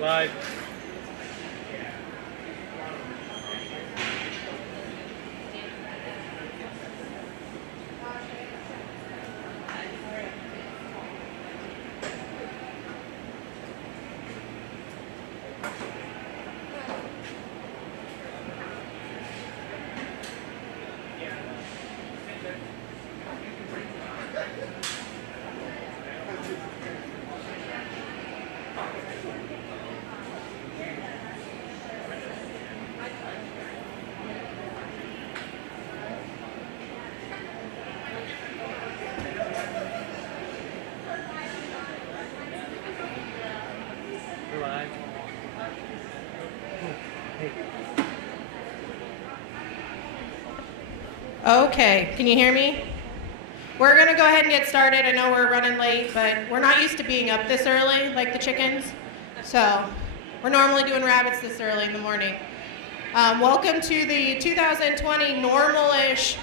Live. Okay, can you hear me? We're gonna go ahead and get started. I know we're running late, but we're not used to being up this early like the chickens. So we're normally doing rabbits this early in the morning. Welcome to the 2020 normal-ish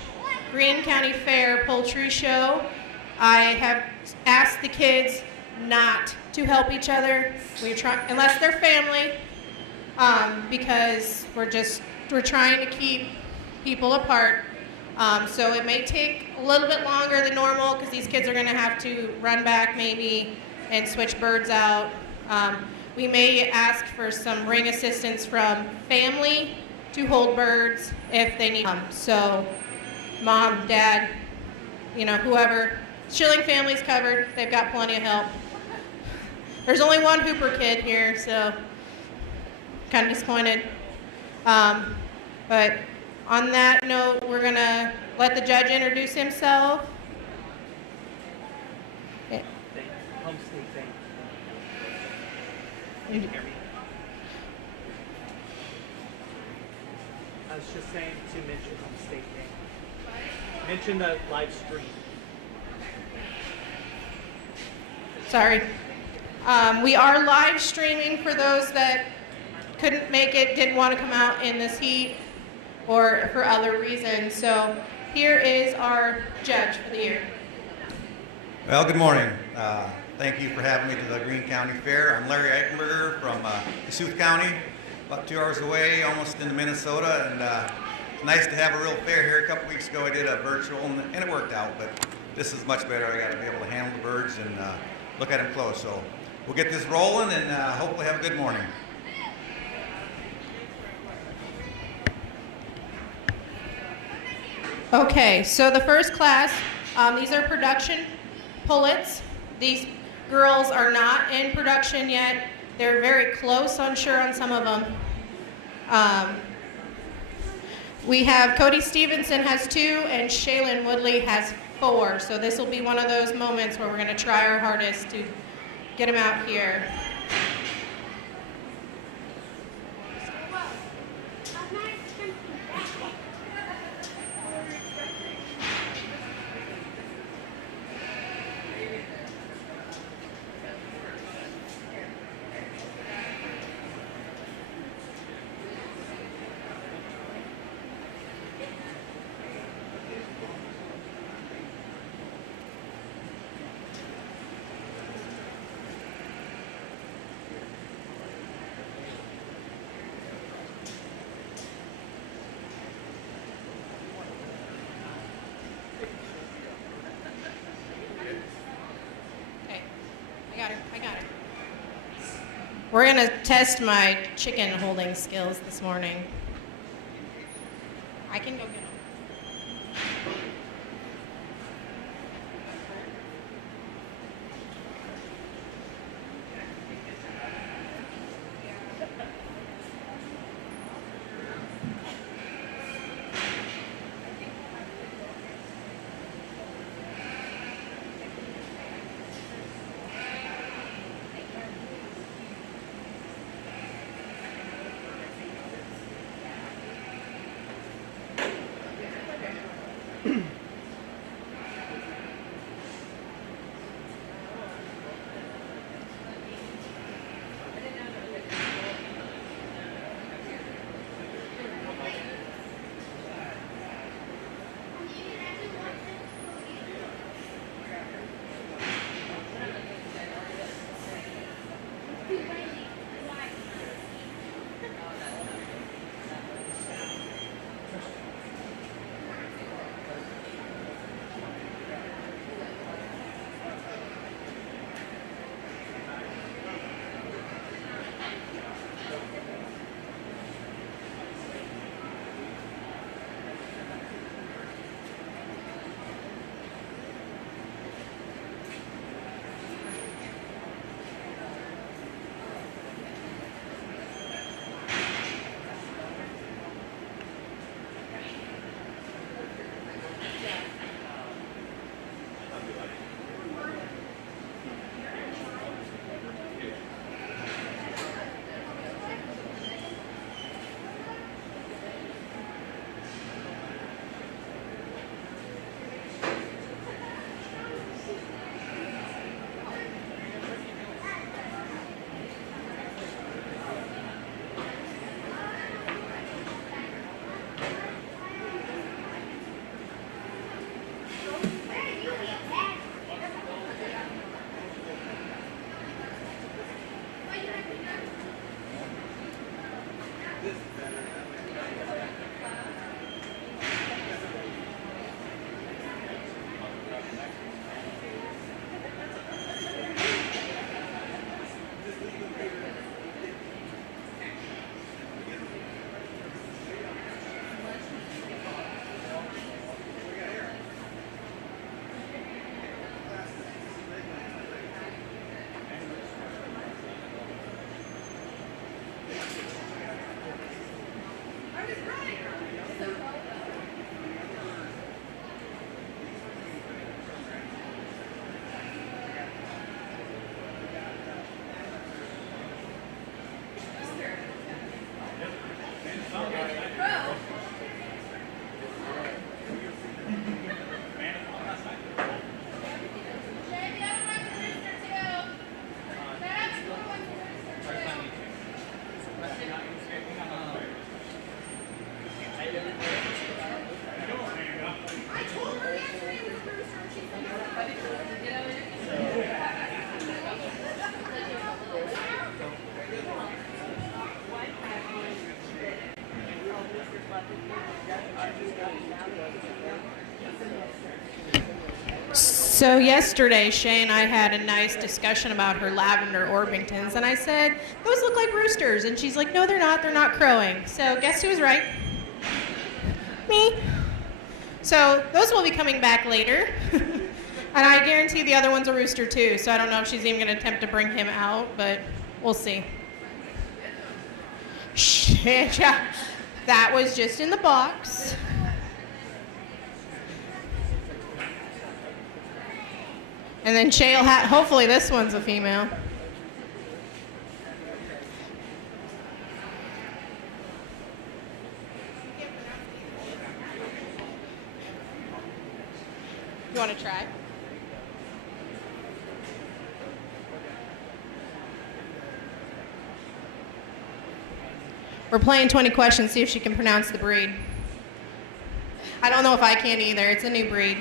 Greene County Fair Poultry Show. I have asked the kids not to help each other. Unless they're family, because we're trying to keep people apart. So it may take a little bit longer than normal because these kids are going to have to run back maybe and switch birds out. We may ask for some ring assistance from family to hold birds if they need. So mom, dad, whoever. Schilling family's covered. They've got plenty of help. There's only one Hooper kid here, so kind of disappointed. But on that note, we're going to let the judge introduce himself. Home state thing. Can you hear me? I was just saying to mention home state thing. Mention the live stream. Sorry. We are live streaming for those that couldn't make it, didn't want to come out in this heat, or for other reasons. So here is our judge for the year. Well, good morning. Thank you for having me to the Greene County Fair. I'm Larry Eichenberger from Kossuth County, about 2 hours away, almost into Minnesota, and it's nice to have a real fair here. A couple weeks ago I did a virtual, and it worked out, but this is much better. I got to be able to handle the birds and look at them close. So we'll get this rolling and hopefully have a good morning. Okay, so the first class, these are production pullets. These girls are not in production yet. They're very close, unsure on some of them. We have Cody Stevenson has 2 and Shaylin Woodley has 4. So this will be one of those moments where we're going to try our hardest to get them out here. I got her. We're going to test my chicken holding skills this morning. I can go get them. So yesterday, Shay and I had a nice discussion about her lavender Orpingtons, and I said, those look like roosters. And she's like, no, they're not crowing. So guess who was right? Me. So those will be coming back later. And I guarantee the other one's a rooster too, so I don't know if she's even going to attempt to bring him out, but we'll see. Shit, yeah. That was just in the box. And then Shay will have, hopefully this one's a female. You want to try? We're playing 20 questions, see if she can pronounce the breed. I don't know if I can either. It's a new breed.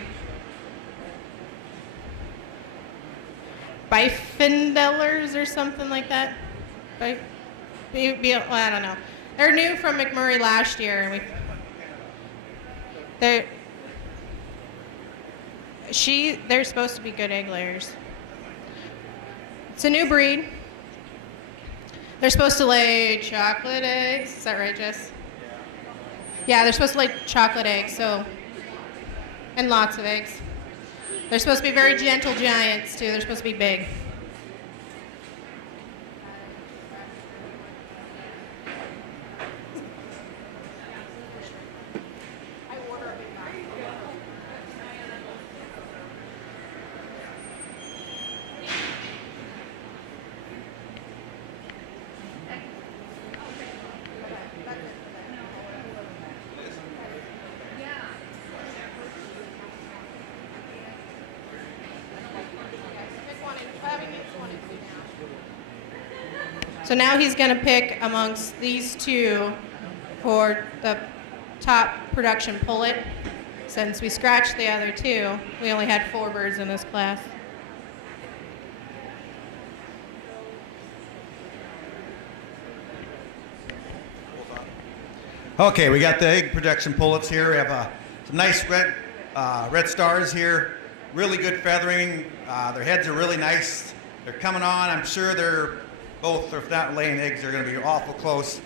Byfindellers or something like that. I don't know. They're new from McMurray last year, and they're supposed to be good egg layers. It's a new breed. They're supposed to lay chocolate eggs. Is that right, Jess? Yeah, they're supposed to lay chocolate eggs, and lots of eggs. They're supposed to be very gentle giants, too. They're supposed to be big. So now he's going to pick amongst these two for the top production pullet. Since we scratched the other two, we only had 4 birds in this class. Okay, we got the egg production pullets here. We have some nice red stars here. Really good feathering. Their heads are really nice. They're coming on. I'm sure they're both, if not laying eggs, they're going to be awful close.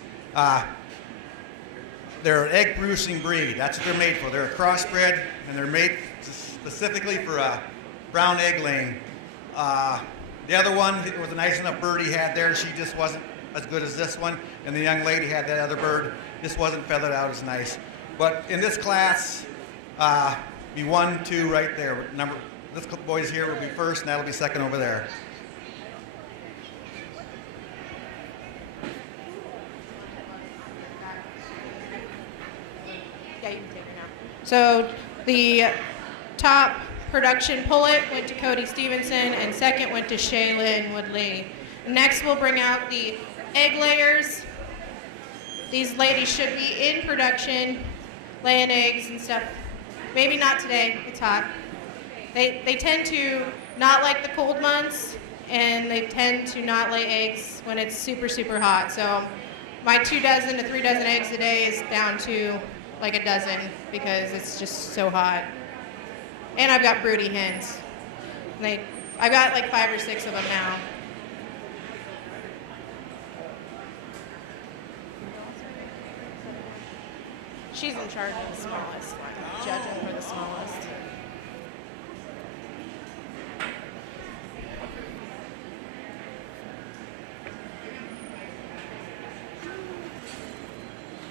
They're an egg producing breed. That's what they're made for. They're a crossbred, and they're made specifically for brown egg laying. The other one, it was a nice enough bird he had there. She just wasn't as good as this one. And the young lady had that other bird. Just wasn't feathered out as nice. But in this class, be 1, 2 right there. This boy's here will be first, and that'll be second over there. Yeah, you can take it now. So the top production pullet went to Cody Stevenson, and second went to Shaylin Woodley. Next, we'll bring out the egg layers. These ladies should be in production, laying eggs and stuff. Maybe not today, it's hot. They tend to not like the cold months, and they tend to not lay eggs when it's super, super hot. So my 2 dozen to 3 dozen eggs a day is down to like a dozen because it's just so hot. And I've got broody hens. I've got like 5 or 6 of them now. She's in charge of the smallest, judging for the smallest.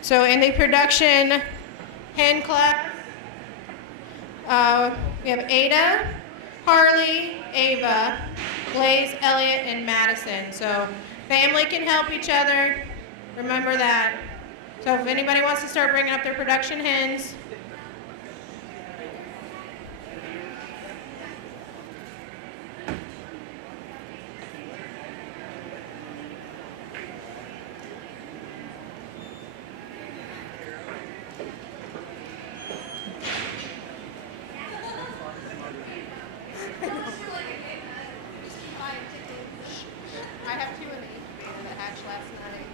So in the production hen class, we have Ada, Harley, Ava, Blaze, Elliot, and Madison. So family can help each other. Remember that. So if anybody wants to start bringing up their production hens, I have 2 in the incubator that hatched last night.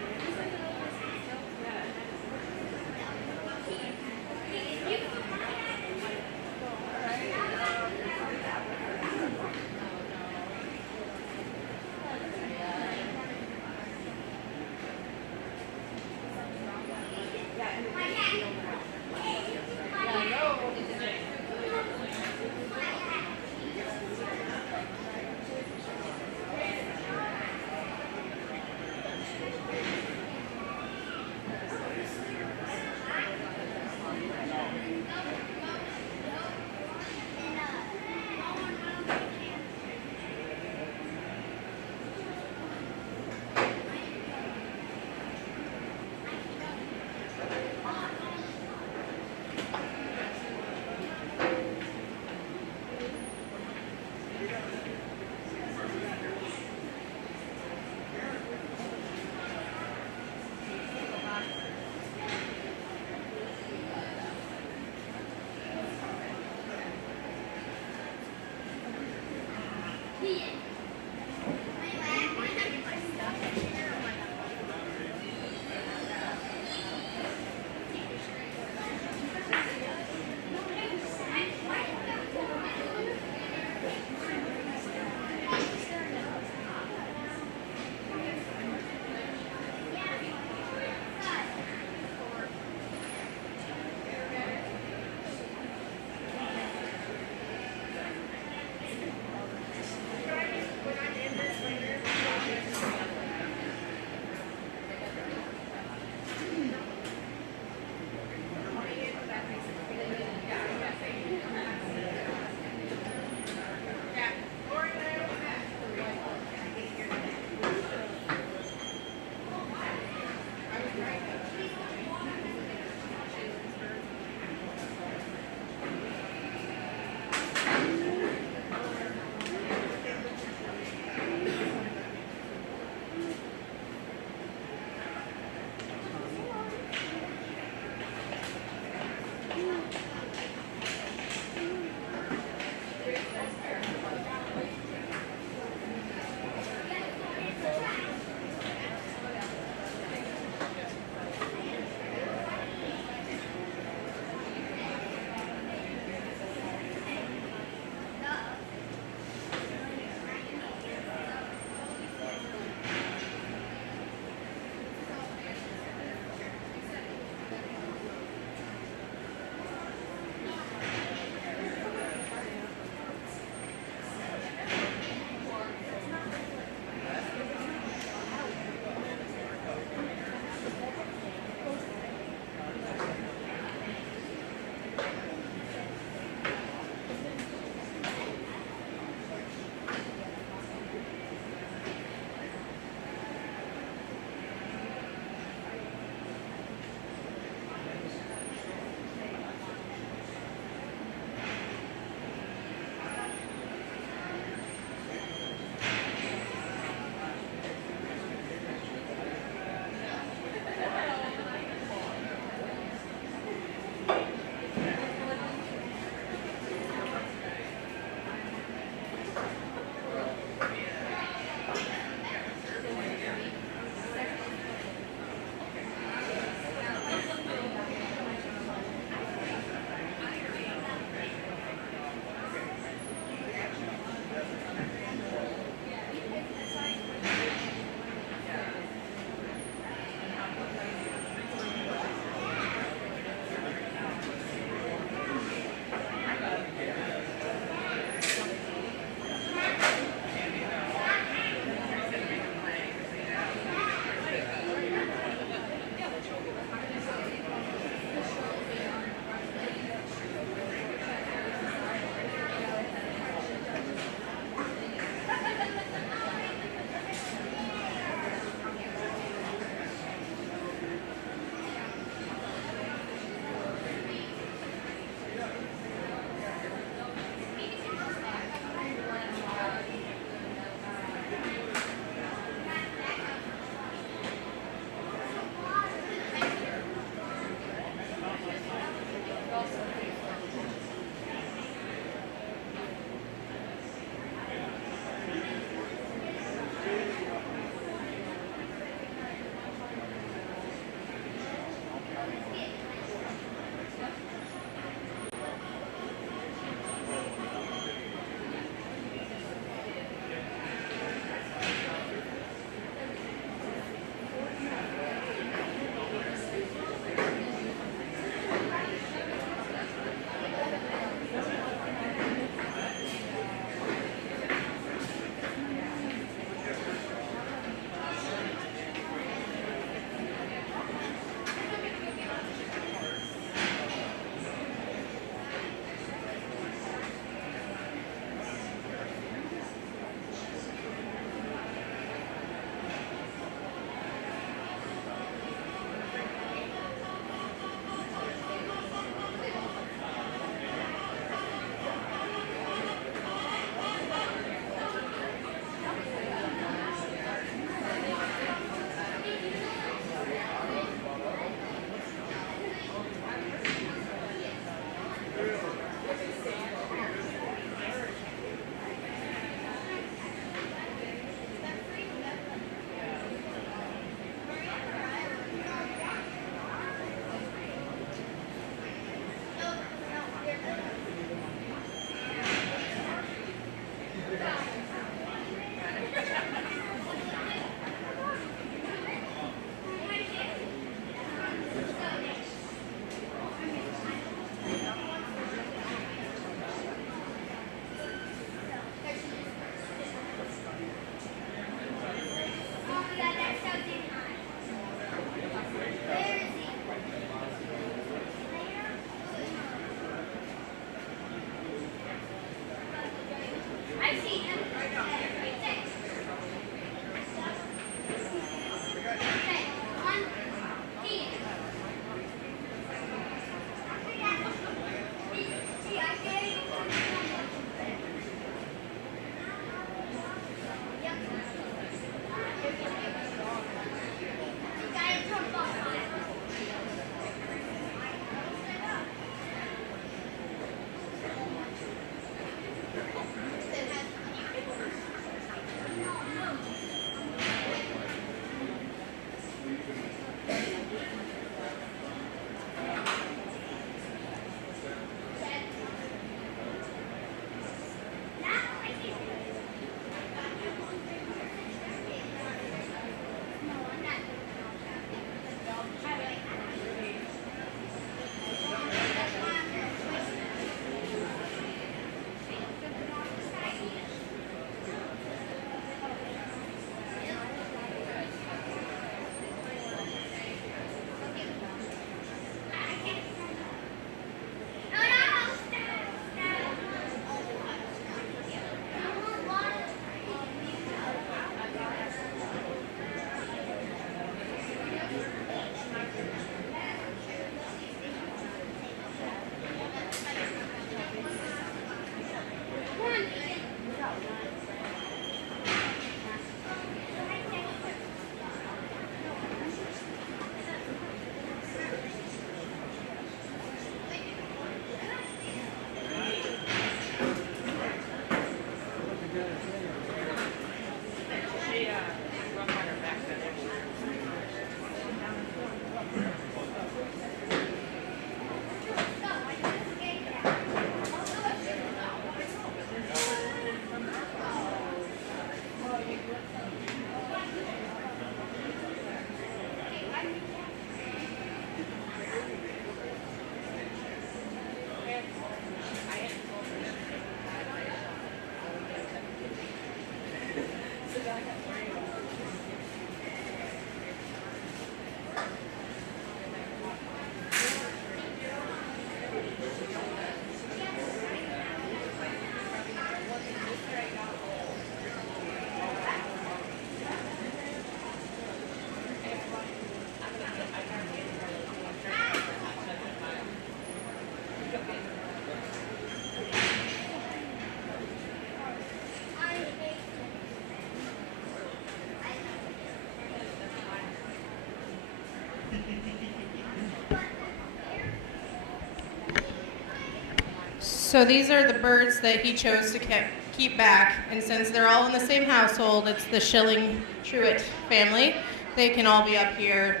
So these are the birds that he chose to keep back, and since they're all in the same household, it's the Schilling Truitt family. They can all be up here.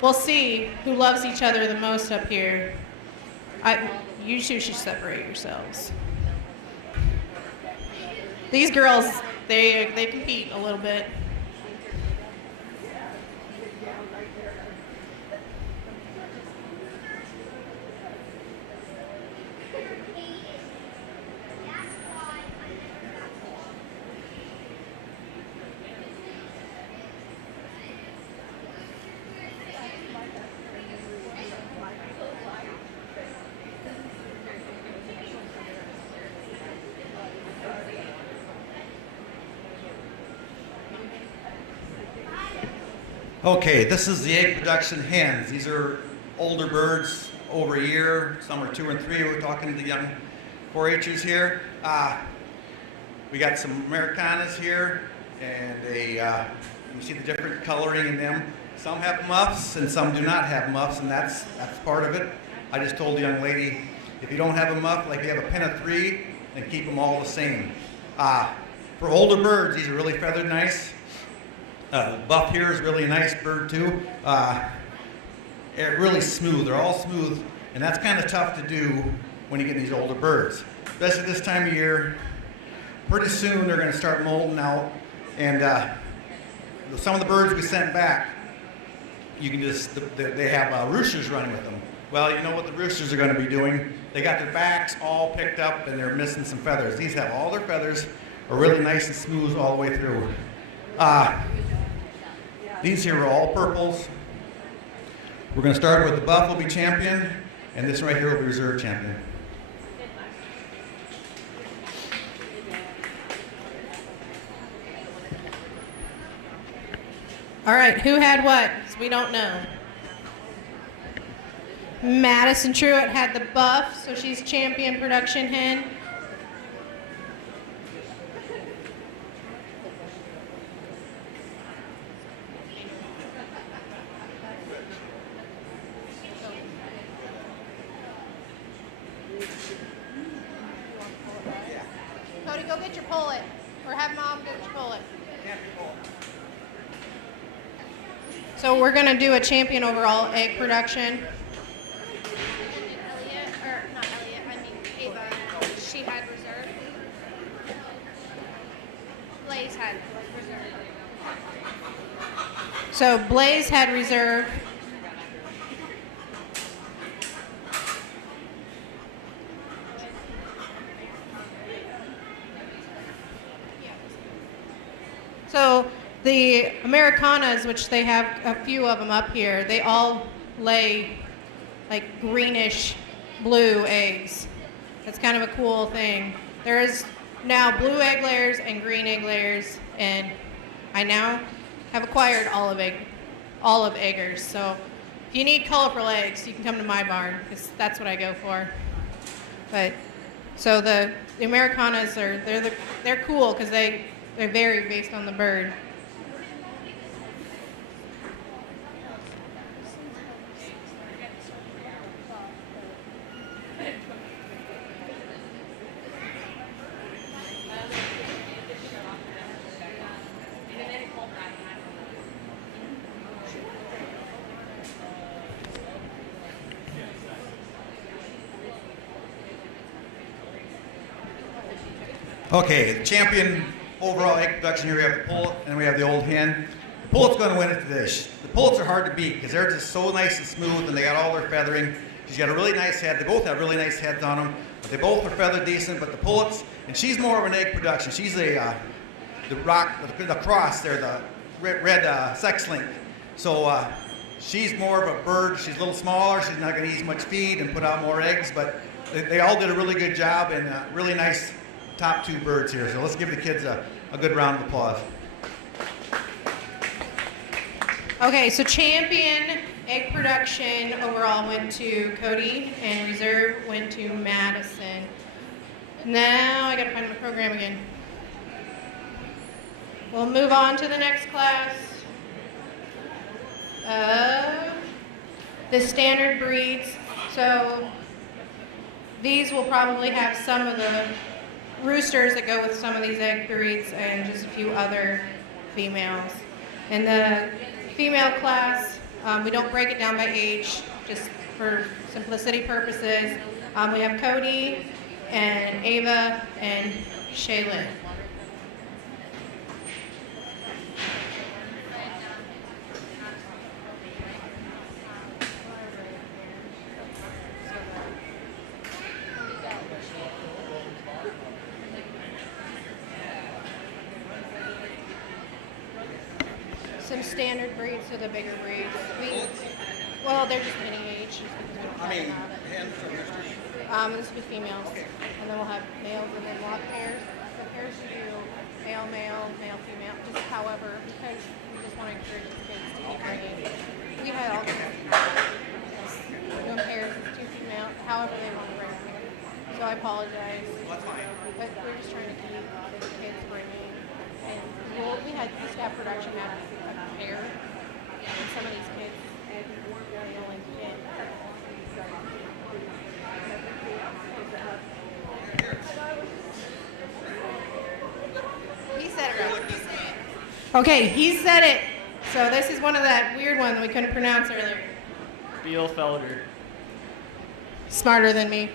We'll see who loves each other the most up here. You two should separate yourselves. These girls, they compete a little bit. Okay, this is the egg production hens. These are older birds, over a year. Some are 2 and 3. We're talking to the young 4-Hers here. We got some Americanas here, and you see the different coloring in them. Some have muffs and some do not have muffs, and that's part of it. I just told the young lady, if you don't have a muff, like you have a pen of 3, then keep them all the same. For older birds, these are really feathered nice. Buff here is really a nice bird too. Really smooth. They're all smooth, and that's kind of tough to do when you get these older birds, especially this time of year. Pretty soon they're going to start molting out, and some of the birds we sent back, you can they have roosters running with them. Well, you know what the roosters are going to be doing? They got their backs all picked up and they're missing some feathers. These have all their feathers, are really nice and smooth all the way through. These here are all purples. We're going to start with the buff will be champion, and this right here will be reserve champion. All right, who had what? 'Cause we don't know. Madison Truitt had the buff, so she's champion production hen. Cody, go get your pullet, or have Mom go get your pullet. So we're going to do a champion overall egg production. Ava, she had reserve. Blaze had reserve. So Blaze had reserve. So the Americanas, which they have a few of them up here, they all lay like greenish blue eggs. That's kind of a cool thing. There is now blue egg layers and green egg layers, and I now have acquired olive eggers. So if you need colorful eggs, you can come to my barn, because that's what I go for. But so the Americanas they're cool because they vary based on the bird. Okay, the champion overall egg production here, we have the pullet and we have the old hen. The pullet's going to win it to this. The pullets are hard to beat because they're just so nice and smooth, and they got all their feathering. She's got a really nice head. They both have really nice heads on them, but they both are feathered decent. But the pullets, and she's more of an egg production. She's the cross there, the red sex link. So she's more of a bird. She's a little smaller. She's not going to eat as much feed and put out more eggs. But they all did a really good job, and really nice top 2 birds here. So let's give the kids a good round of applause. Okay, so champion egg production overall went to Cody, and reserve went to Madison. Now I gotta find my program again. We'll move on to the next class. The standard breeds. So these will probably have some of the roosters that go with some of these egg breeds and just a few other females. In the female class, we don't break it down by age, just for simplicity purposes. We have Cody and Ava and Shaylin. Some standard breeds, so the bigger breeds. Well, they're just mini age. Just because we don't try them out. hens or roosters? This will be females. And then we'll have males and then we'll have pairs. So pairs we do male, male, male, female. Just however, because we just want to encourage the kids to keep bringing. We had all kinds of doing pairs with 2 female, however they want to bring them. So I apologize. That's fine. But we're just trying to keep the kids bringing. And we had the staff production have a pair. And some of these kids, they only fit. He said it right. Okay, he said it. So this is one of that weird one that we couldn't pronounce earlier. Bielfelder. Smarter than me.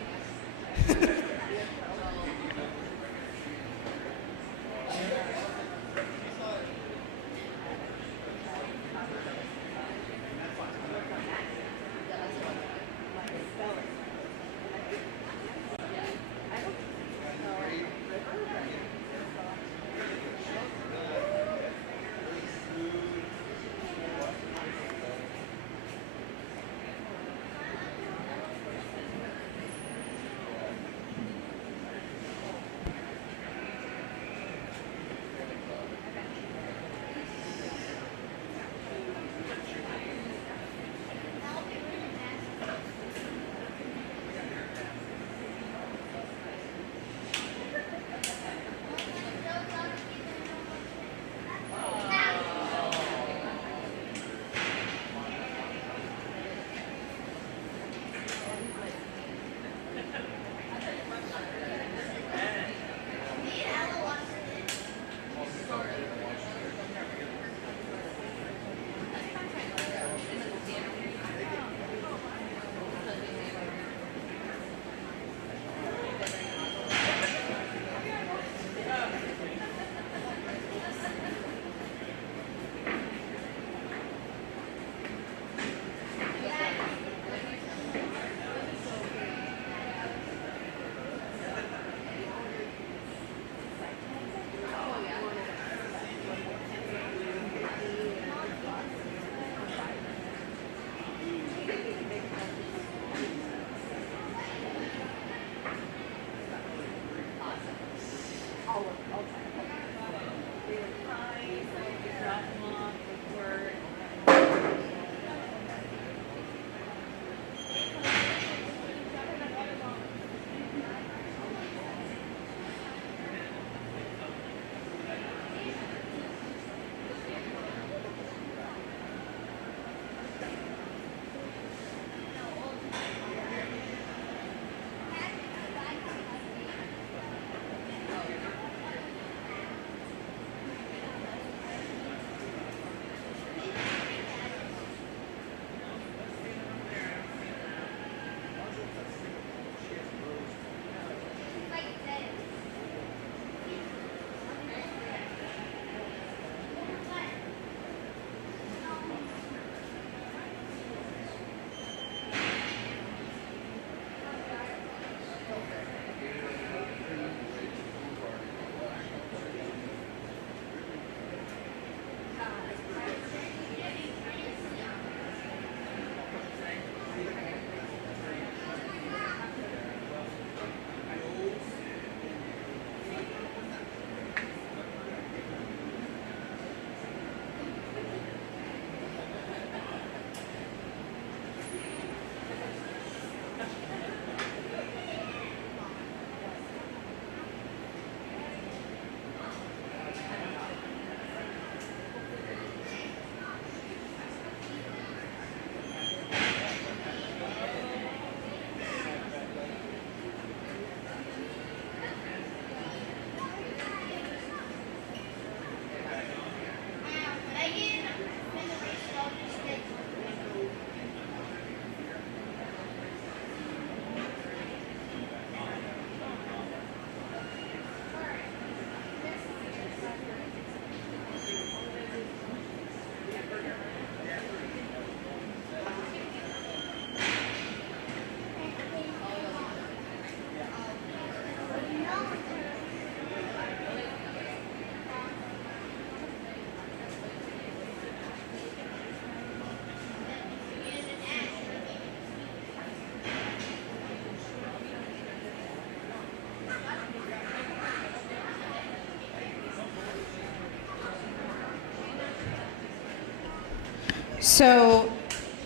So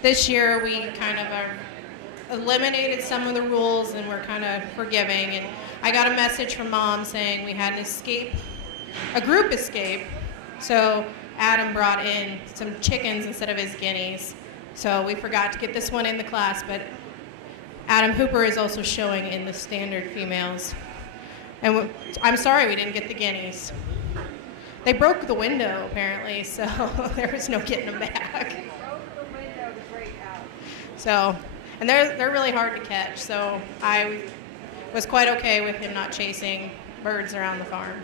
this year we kind of eliminated some of the rules and we're kind of forgiving. And I got a message from Mom saying we had an escape, a group escape. So Adam brought in some chickens instead of his guineas. So we forgot to get this one in the class, but Adam Hooper is also showing in the standard females. And I'm sorry we didn't get the guineas. They broke the window apparently, so there was no getting them back. So, and they're really hard to catch, so I was quite okay with him not chasing birds around the farm.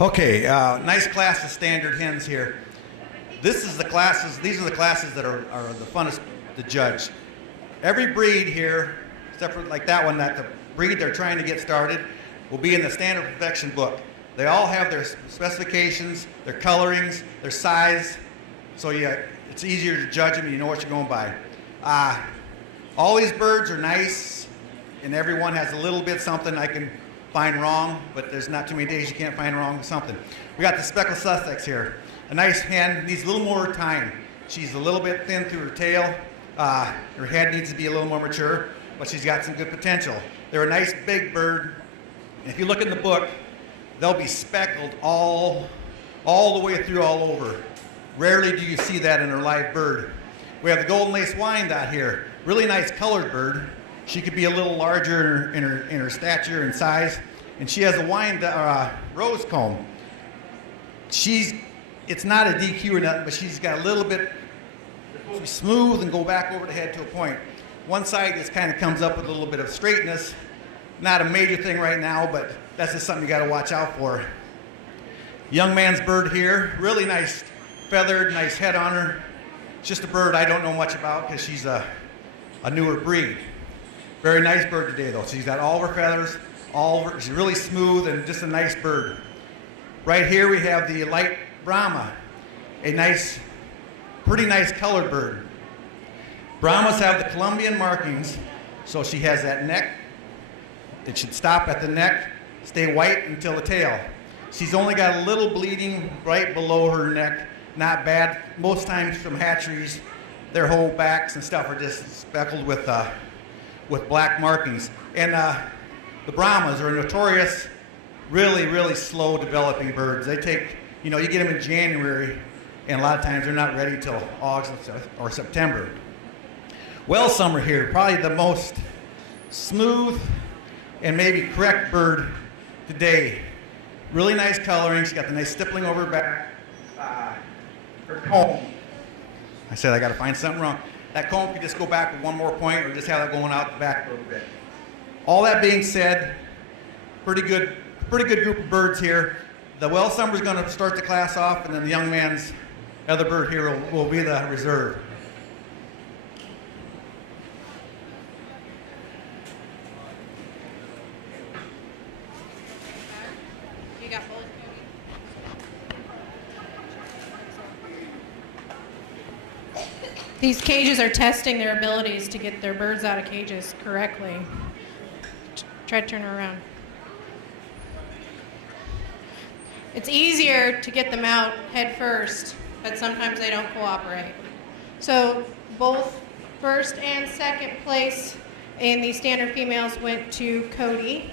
Okay, nice class of standard hens here. These are the classes that are the funnest to judge. Every breed here, except for like that one, that the breed they're trying to get started, will be in the standard perfection book. They all have their specifications, their colorings, their size, so yeah, it's easier to judge them and you know what you're going by. All these birds are nice, and every one has a little bit something I can find wrong, but there's not too many days you can't find wrong with something. We got the speckled Sussex here. A nice hen, needs a little more time. She's a little bit thin through her tail. Her head needs to be a little more mature, but she's got some good potential. They're a nice big bird. And if you look in the book, they'll be speckled all the way through, all over. Rarely do you see that in a live bird. We have the golden lace Wyandotte here. Really nice colored bird. She could be a little larger in her stature and size. And she has a Wyandotte rose comb. It's not a DQ or nothing, but she's got a little bit smooth and go back over the head to a point. One side just kind of comes up with a little bit of straightness. Not a major thing right now, but that's just something you got to watch out for. Young man's bird here, really nice feathered, nice head on her. It's just a bird I don't know much about because she's a newer breed. Very nice bird today though. She's got all of her feathers, she's really smooth and just a nice bird. Right here we have the light Brahma, a pretty nice colored bird. Brahmas have the Colombian markings, so she has that neck. It should stop at the neck, stay white until the tail. She's only got a little bleeding right below her neck, not bad. Most times from hatcheries, their whole backs and stuff are just speckled with black markings. And The Brahmas are notorious, really, really slow developing birds. They take, you know, you get them in January, and a lot of times they're not ready till August or September. Welsum here, probably the most smooth and maybe correct bird today. Really nice coloring. She's got the nice stippling over her back. Her comb. I said I got to find something wrong. That comb could just go back with one more point, or just have that going out the back a little bit. All that being said, pretty good group of birds here. The Welsummer is going to start the class off, and then the young man's other bird here will be the reserve. You got both. These cages are testing their abilities to get their birds out of cages correctly. Try to turn her around. It's easier to get them out head first, but sometimes they don't cooperate. So both first and second place in the standard females went to Cody.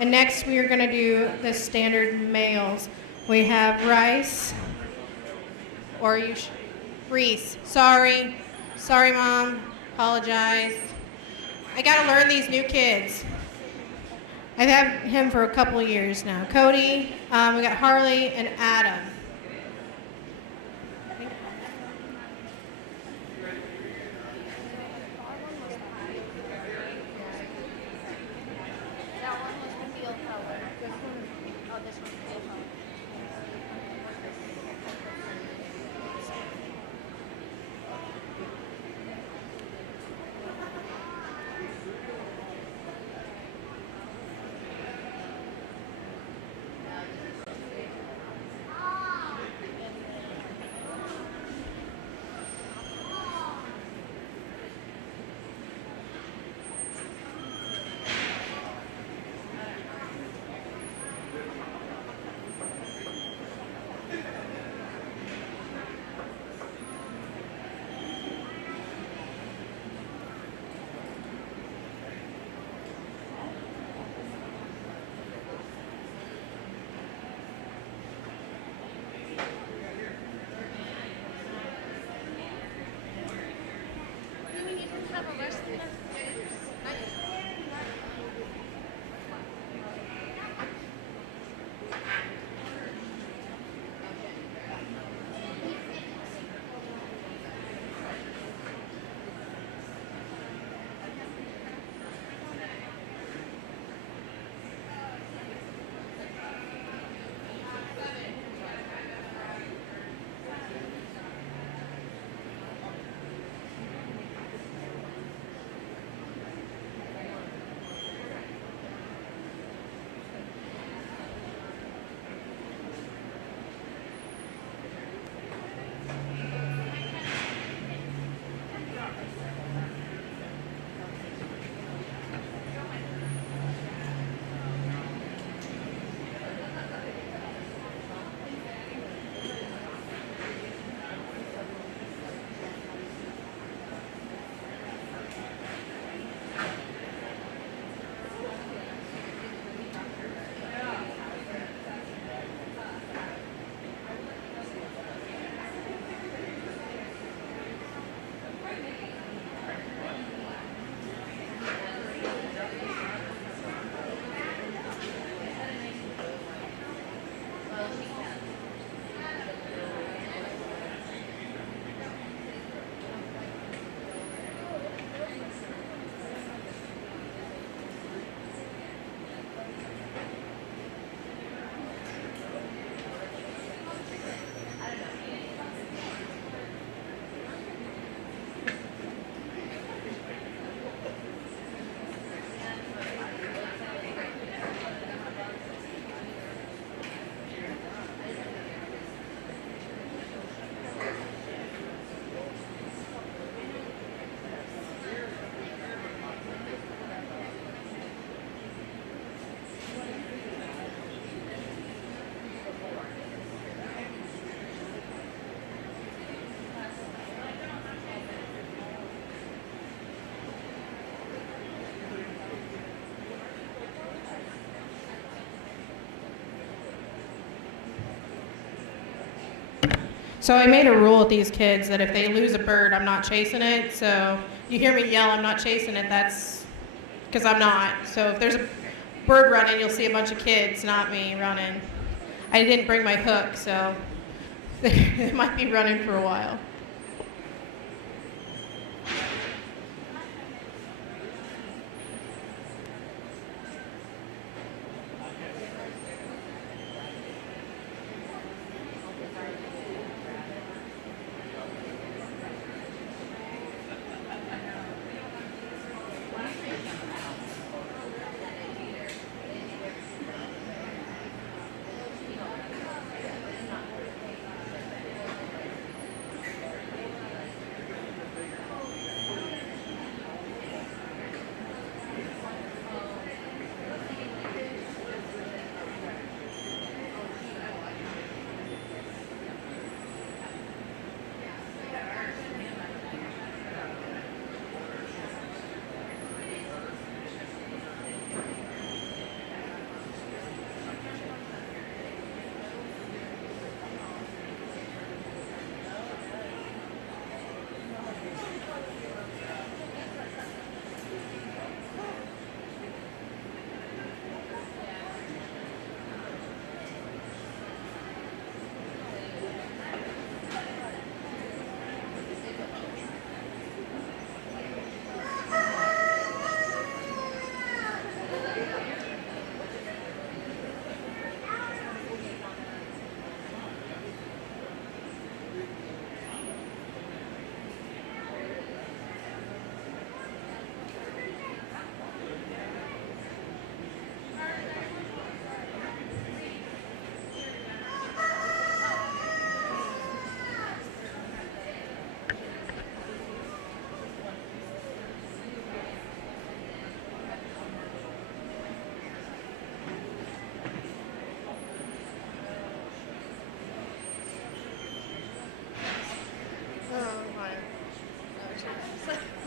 And next we are going to do the standard males. We have Rice, or Reese. Sorry, Mom. Apologize. I got to learn these new kids. I've had him for a couple of years now. Cody, we got Harley and Adam. That one was the teal color. This one? Oh, this one's teal color. So I made a rule with these kids that if they lose a bird, I'm not chasing it. So you hear me yell, I'm not chasing it, that's because I'm not. So if there's a bird running, you'll see a bunch of kids, not me, running. I didn't bring my hook, so they might be running for a while.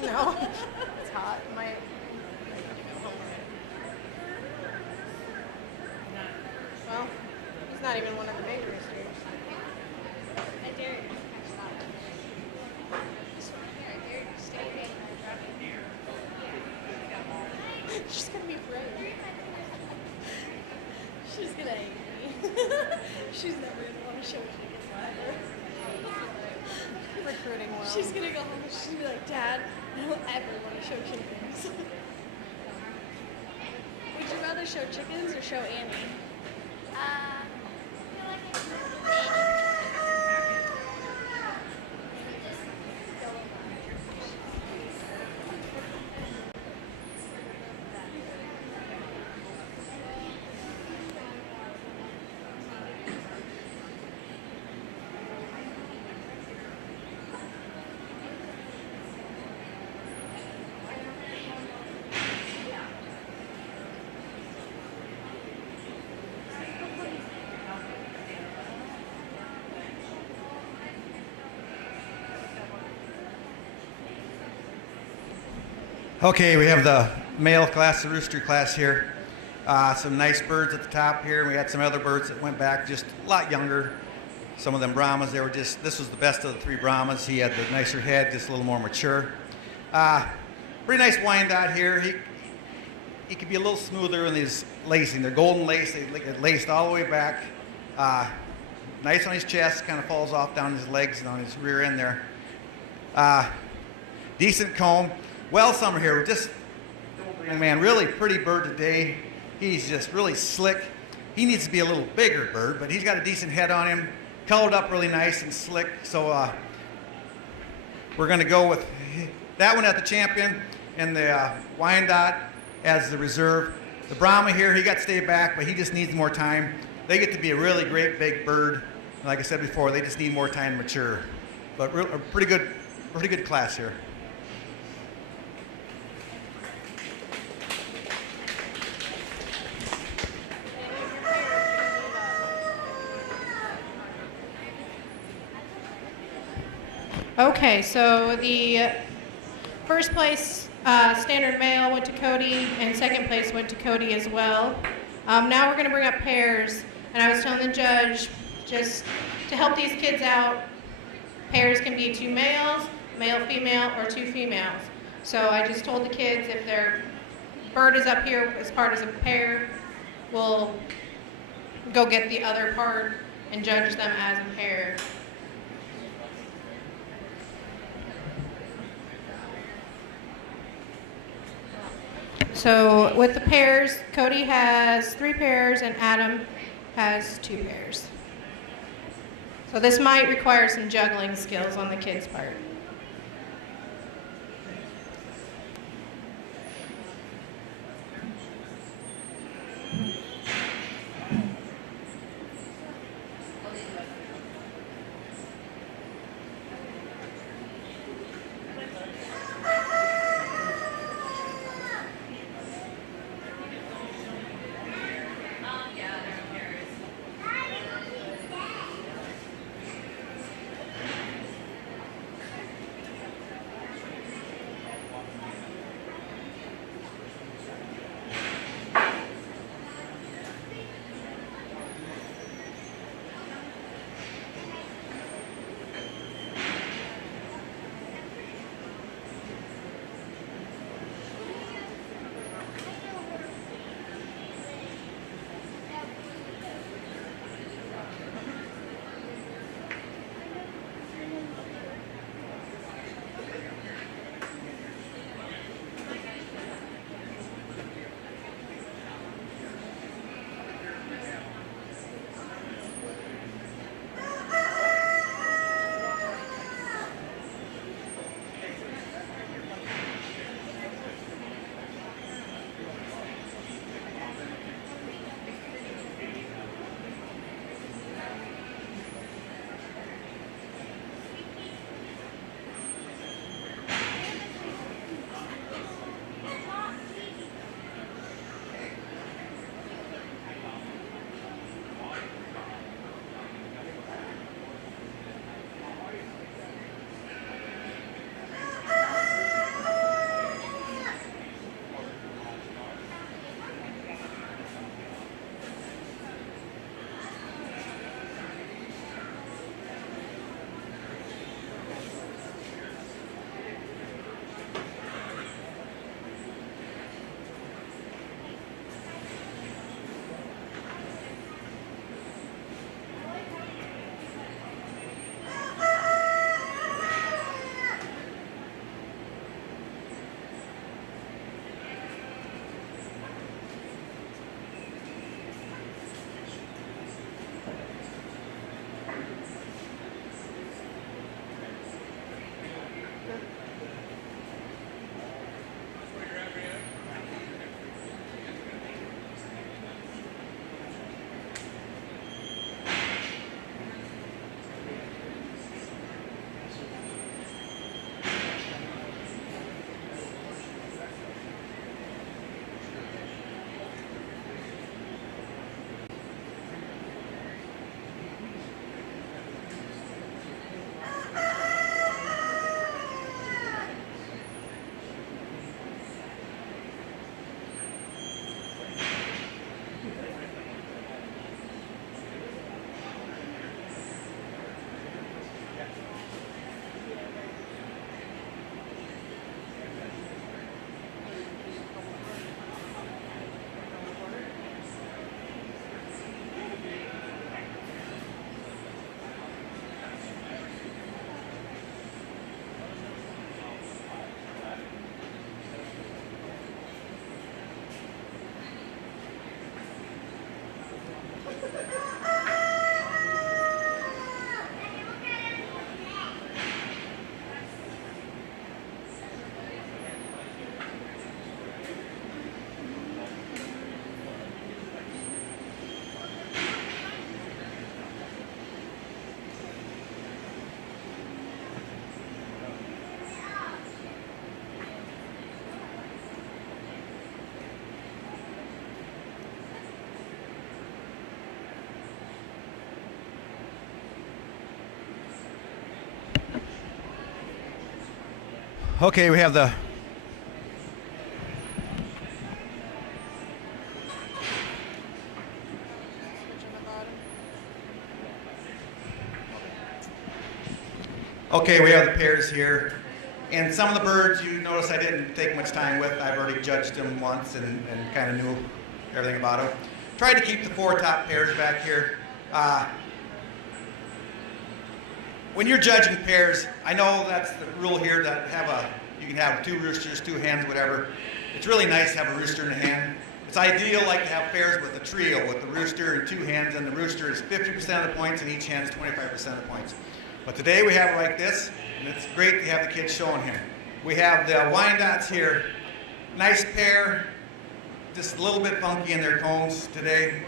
No, it's hot. Well, he's not even one of the big roosters. I dare you to catch that. This one here, I dare you to stay in and drop it here. She's gonna be brave. She's gonna hate me. She's never gonna want to show chickens ever. Recruiting well. She's gonna go home and she's gonna be like, Dad, I don't ever want to show chickens. Would you rather show chickens or show Annie? I feel like I prefer Okay, we have the male class, the rooster class here. Some nice birds at the top here. We had some other birds that went back just a lot younger. Some of them Brahmas, this was the best of the three Brahmas. He had the nicer head, just a little more mature. Pretty nice Wyandotte here. He could be a little smoother in his lacing. They're golden lace, they get laced all the way back. Nice on his chest, kind of falls off down his legs and on his rear end there. Decent comb. Well, summer here, just, man, really pretty bird today. He's just really slick. He needs to be a little bigger bird, but he's got a decent head on him, colored up really nice and slick. So we're going to go with that one at the champion and the Wyandotte as the reserve. The Brahma here, he got to stay back, but he just needs more time. They get to be a really great big bird. Like I said before, they just need more time to mature. But a pretty good class here. Okay, so the first place standard male went to Cody, and second place went to Cody as well. Now we're going to bring up pairs, and I was telling the judge, just to help these kids out, Pairs can be 2 males, male, female, or 2 females. So I just told the kids if their bird is up here as part of a pair, we'll go get the other part and judge them as a pair. So with the pairs, Cody has 3 pairs and Adam has 2 pairs. So this might require some juggling skills on the kids' part. Okay, we have the Okay, we have the pairs here. And some of the birds you notice I didn't take much time with. I've already judged them once and kind of knew everything about them. Tried to keep the 4 top pairs back here. When you're judging pairs, I know that's the rule here that you can have 2 roosters, 2 hens, whatever. It's really nice to have a rooster and a hen. It's ideal like to have pairs with a trio, with the rooster and 2 hens, and the rooster is 50% of the points and each hen is 25% of the points. But today we have it like this, and it's great to have the kids showing him. We have the Wyandottes here. Nice pair, just a little bit funky in their tones today.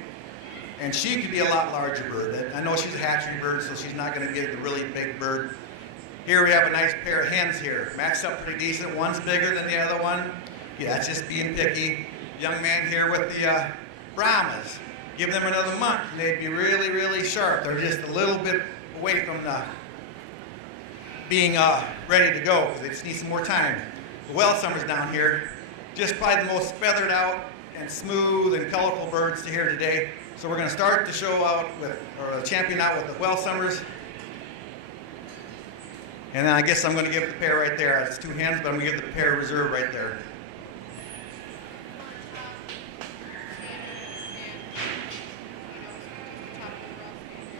And she could be a lot larger bird. I know she's a hatchery bird, so she's not going to get the really big bird. Here we have a nice pair of hens here. Maxed up pretty decent. One's bigger than the other one. Yeah, it's just being picky. Young man here with the Brahmas. Give them another month and they'd be really, really sharp. They're just a little bit away from being ready to go because they just need some more time. The Welsummer's down here. Just probably the most feathered out and smooth and colorful birds to hear today. So we're going to start the show out with, or the champion out with the Welsummers. And then I guess I'm going to give the pair right there. It's 2 hens, but I'm going to give the pair reserve right there.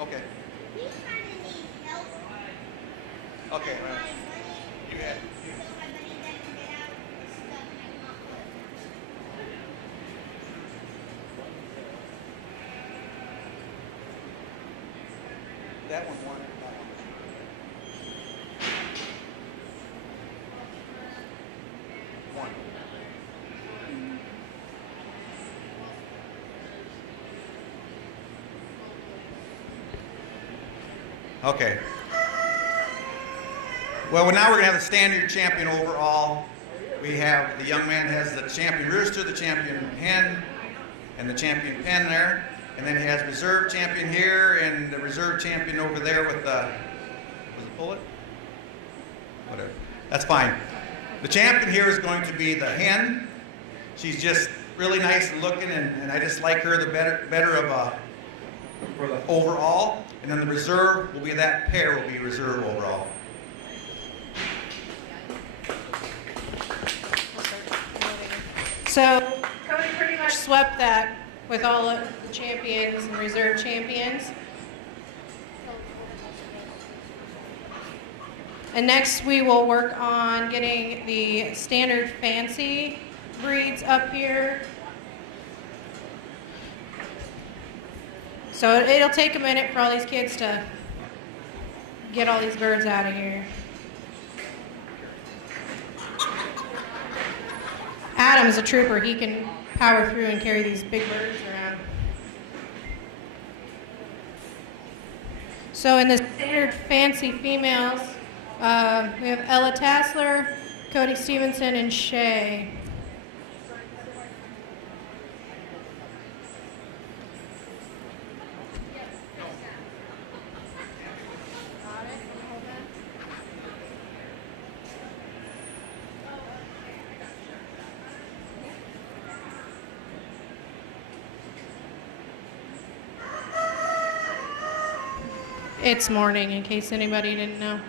Okay. Okay. You had. That one won. One. Okay. Well, now we're going to have the standard champion overall. We have the young man has the champion rooster, the champion hen, and the champion pen there. And then he has reserve champion here and the reserve champion over there with the, was it pullet? Whatever. That's fine. The champion here is going to be the hen. She's just really nice and looking, and I just like her the better of for the overall. And then the reserve will be that pair will be reserve overall. So Cody pretty much swept that with all of the champions and reserve champions. And next we will work on getting the standard fancy breeds up here. So it'll take a minute for all these kids to get all these birds out of here. Adam's a trooper. He can power through and carry these big birds around. So in the standard fancy females, we have Ella Tassler, Cody Stevenson, and Shay. It's morning, in case anybody didn't know.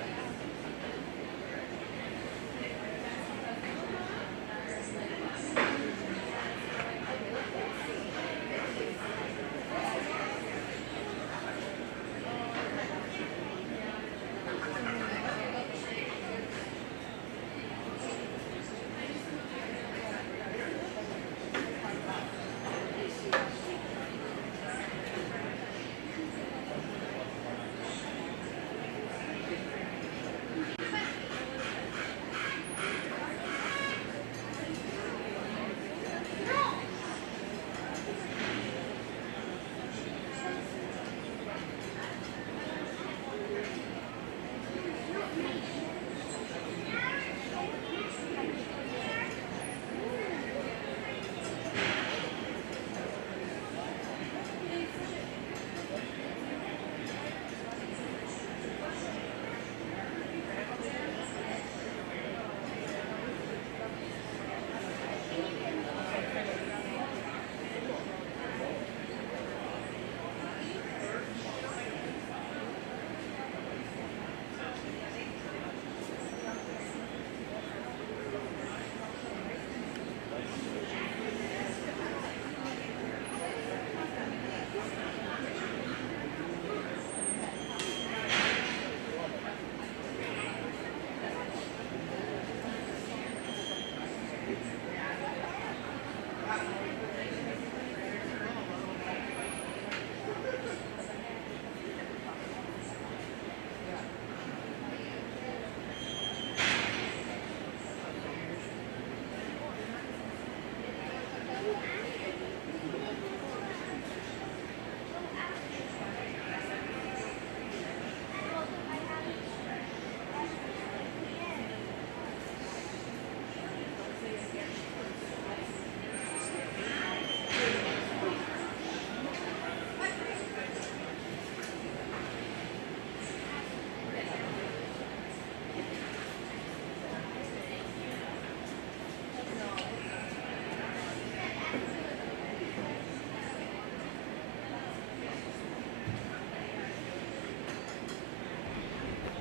All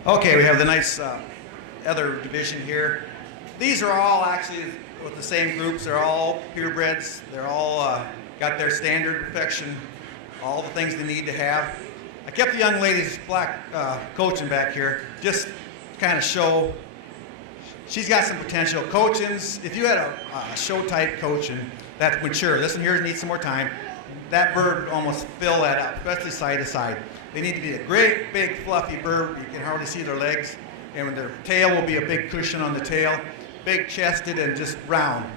Okay, we have the nice other division here. These are all actually with the same groups. They're all purebreds. They're all got their standard perfection, all the things they need to have. I kept the young ladies coaching back here just to kind of show she's got some potential. Coachings, if you had a show type coaching that's mature, this one here needs some more time, that bird would almost fill that up, especially side to side. They need to be a great, big, fluffy bird. You can hardly see their legs. And their tail will be a big cushion on the tail, big chested and just round.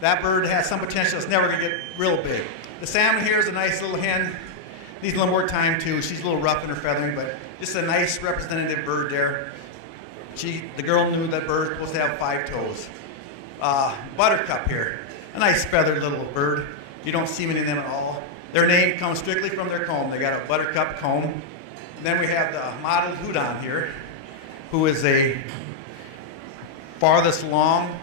That bird has some potential. It's never going to get real big. The salmon here is a nice little hen. Needs a little more time too. She's a little rough in her feathering, but just a nice representative bird there. The girl knew that bird was supposed to have 5 toes. Buttercup here, a nice feathered little bird. You don't see many of them at all. Their name comes strictly from their comb. They got a buttercup comb. And then we have the mottled houdon here, who is a farthest along,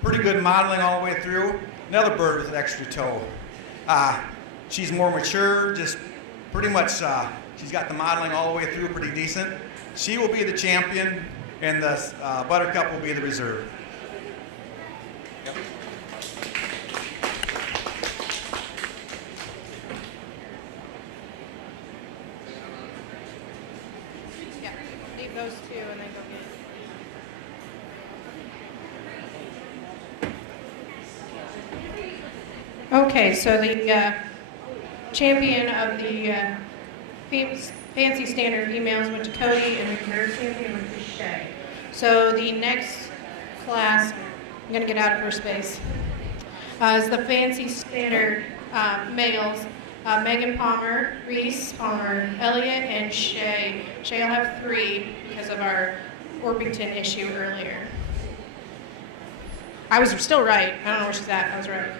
pretty good modeling all the way through. Another bird with an extra toe. She's more mature, just pretty much, she's got the modeling all the way through pretty decent. She will be the champion, and the buttercup will be the reserve. Yep. Yeah, leave those two and then go get. Okay, so the champion of the fancy standard females went to Cody, and the third champion went to Shay. So the next class, I'm going to get out of her space, is the fancy standard males. Megan Palmer, Reese Palmer, Elliot, and Shay. Shay will have 3 because of our Orpington issue earlier. I was still right. I don't know where she's at. I was right.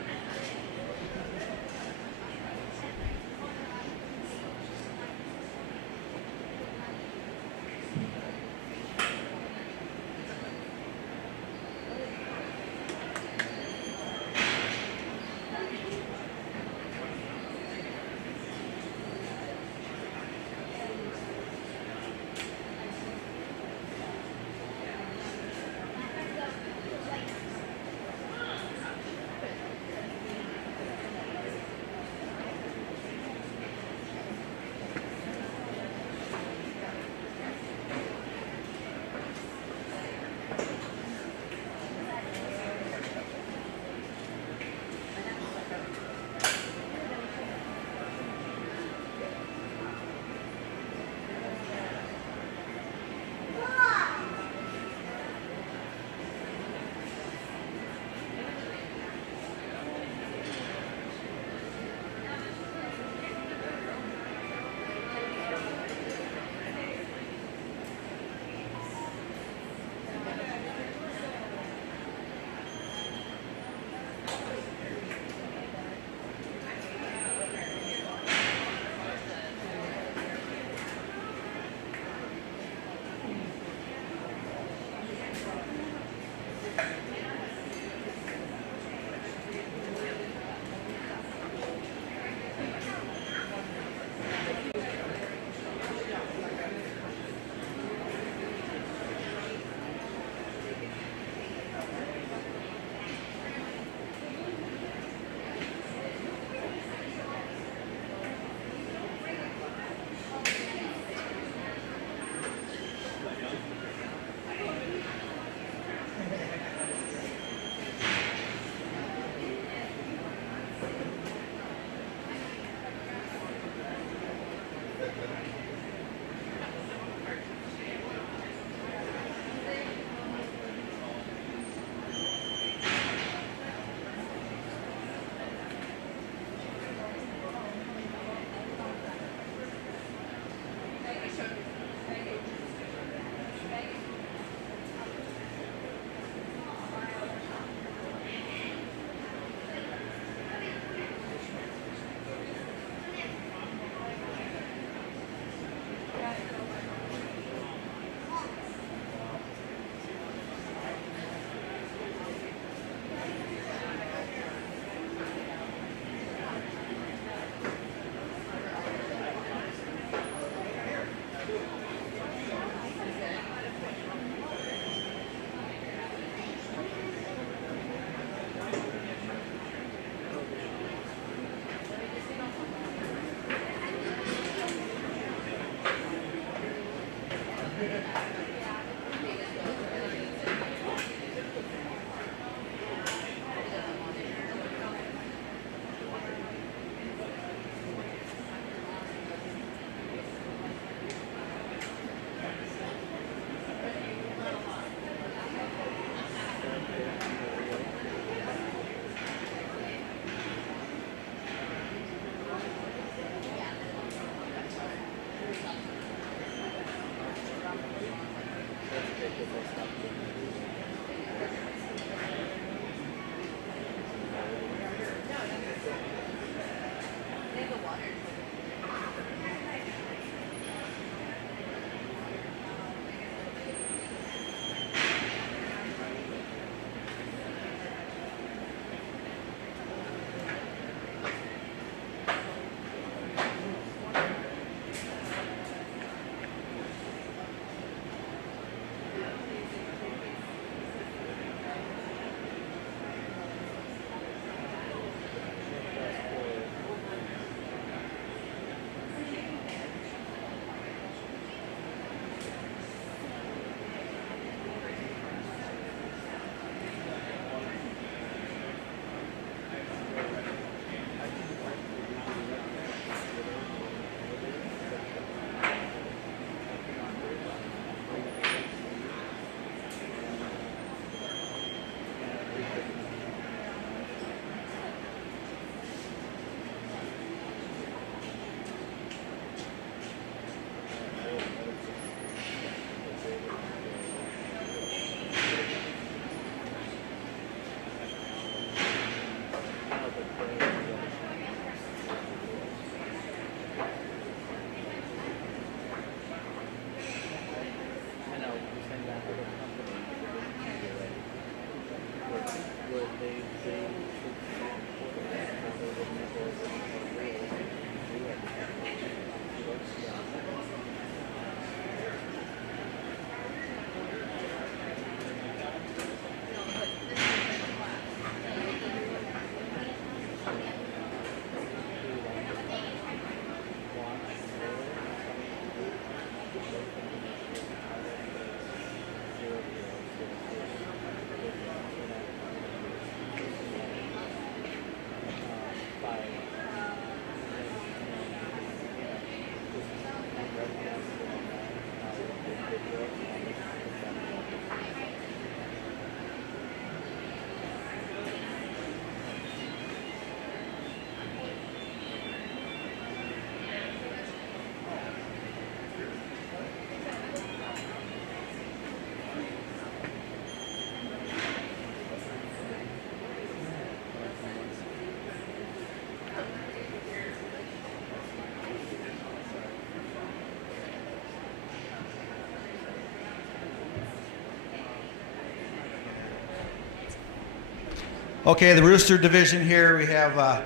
Okay, the rooster division here, we have,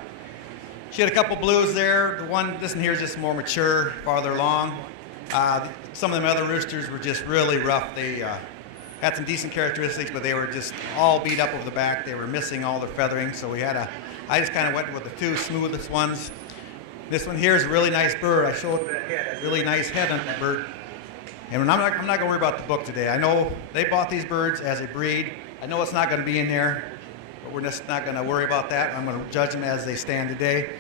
she had a couple blues there. The one, this one here is just more mature, farther along. Some of them other roosters were just really rough. They had some decent characteristics, but they were just all beat up over the back. They were missing all their feathering, so I just kind of went with the two smoothest ones. This one here is a really nice bird. I showed that head, a really nice head on that bird. And I'm not going to worry about the book today. I know they bought these birds as a breed. I know it's not going to be in there, but we're just not going to worry about that. I'm going to judge them as they stand today.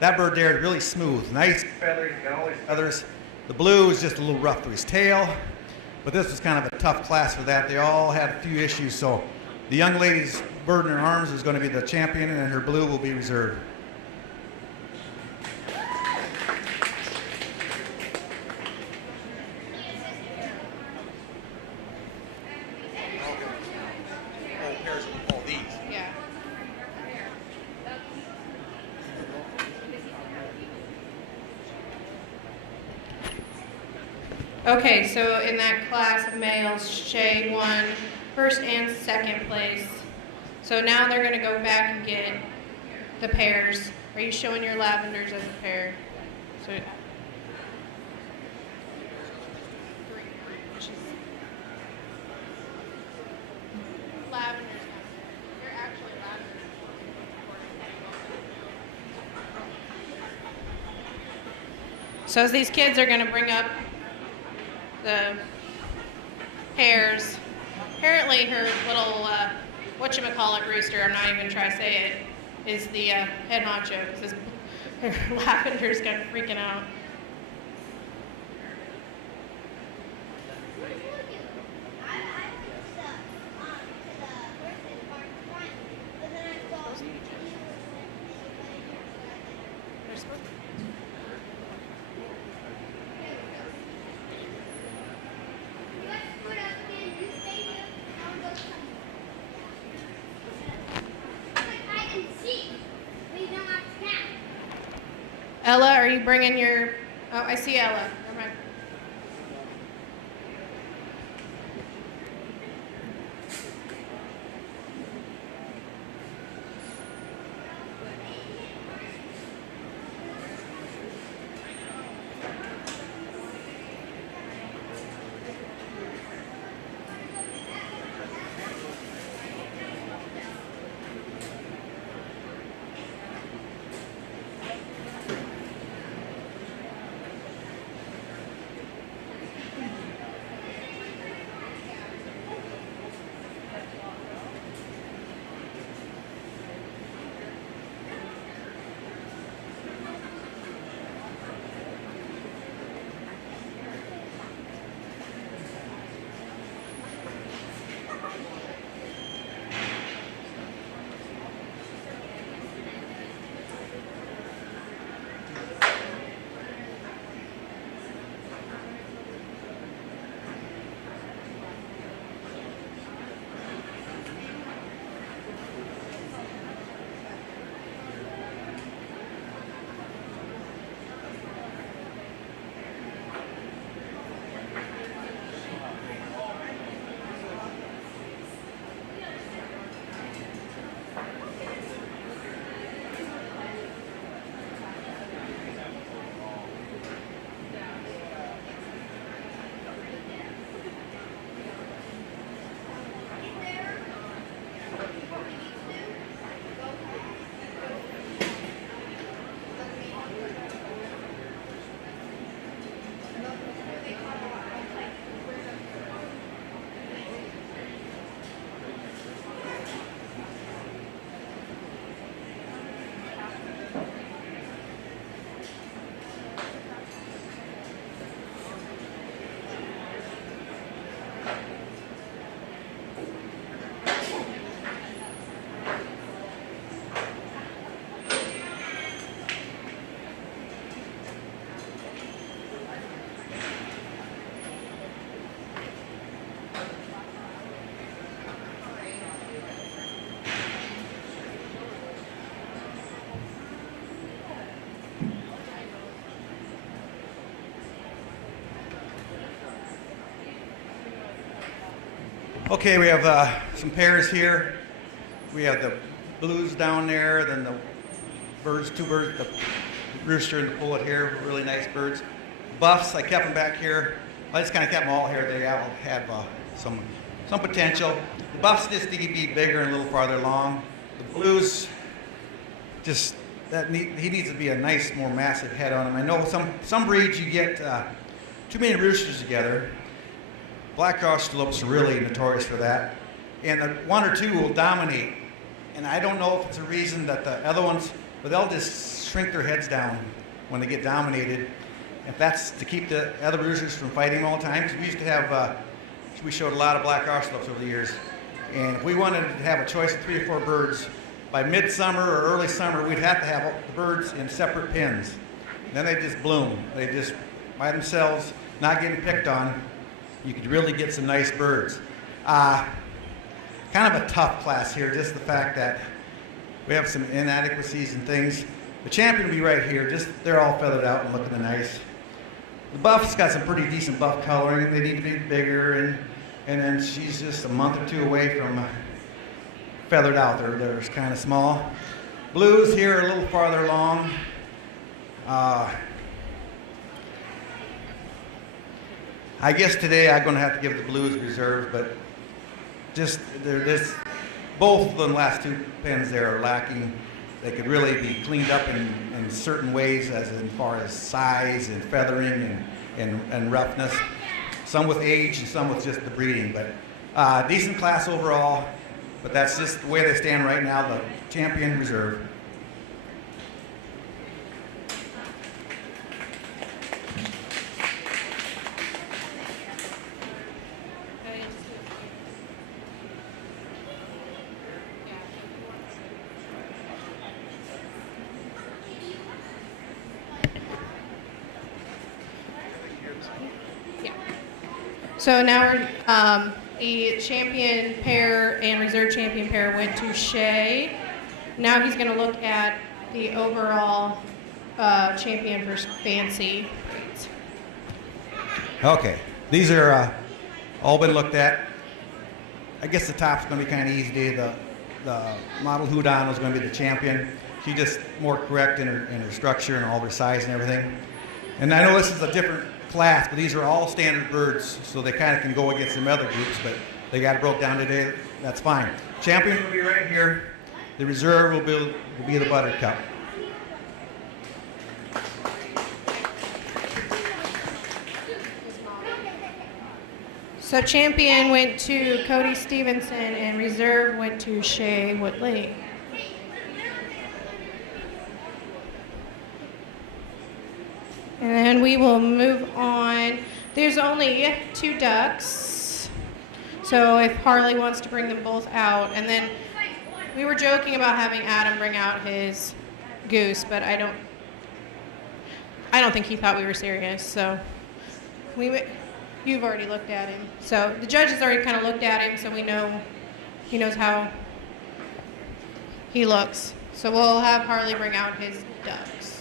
That bird there is really smooth, nice feathers, got all these feathers. The blue is just a little rough to his tail, but this was kind of a tough class for that. They all had a few issues, so the young lady's bird in her arms is going to be the champion, and her blue will be reserved. Okay, so in that class of males, Shay won first and second place. So now they're going to go back and get the pairs. Are you showing your lavenders as a pair? So, lavenders. They're actually lavenders. So as these kids are going to bring up the pairs, apparently her little whatchamacallit rooster, I'm not even going to try to say it, is the head honcho, because her lavender's got freaking out. Ella, are you bringing your, oh, I see Ella. Never mind. Okay, we have some pairs here. We have the blues down there, then the birds, two birds, the rooster and the pullet here, really nice birds. Buffs, I kept them back here. I just kind of kept them all here. They all have some potential. The buffs just need to be bigger and a little farther along. The blues, just he needs to be a nice, more massive head on him. I know some breeds you get too many roosters together. Black Australopes are really notorious for that. And the one or two will dominate. And I don't know if it's a reason that the other ones, but they'll just shrink their heads down when they get dominated. If that's to keep the other roosters from fighting all the time. Because we used to have, we showed a lot of Black Australopes over the years. And if we wanted to have a choice of 3 or 4 birds, by midsummer or early summer, we'd have to have the birds in separate pens. And then they just bloom. They just, by themselves, not getting picked on. You could really get some nice birds. Kind of a tough class here, just the fact that we have some inadequacies and things. The champion will be right here, just they're all feathered out and looking nice. The buff's got some pretty decent buff coloring. They need to be bigger, and then she's just a month or 2 away from feathered out. They're kind of small. Blues here a little farther along. I guess today I'm going to have to give the blues reserve, but just both of the last 2 pens there are lacking. They could really be cleaned up in certain ways, as far as size and feathering and roughness. Some with age and some with just the breeding, but decent class overall. But that's just the way they stand right now. The champion reserve. So now we're, the champion pair and reserve champion pair went to Shea. Now he's going to look at the overall champion for fancy. Okay, these are all been looked at. I guess the top's going to be kind of easy. The model Hudon is going to be the champion. She's just more correct in her structure and all her size and everything. And I know this is a different class, but these are all standard birds, so they kind of can go against some other groups, but they got it broke down today. That's fine. Champion will be right here. The reserve will be the Buttercup. So champion went to Cody Stevenson and reserve went to Shea Woodley. And then we will move on. There's only 2 ducks. So if Harley wants to bring them both out. And then we were joking about having Adam bring out his goose, but I don't think he thought we were serious. So you've already looked at him. So the judge has already kind of looked at him, so we know he knows how he looks. So we'll have Harley bring out his ducks.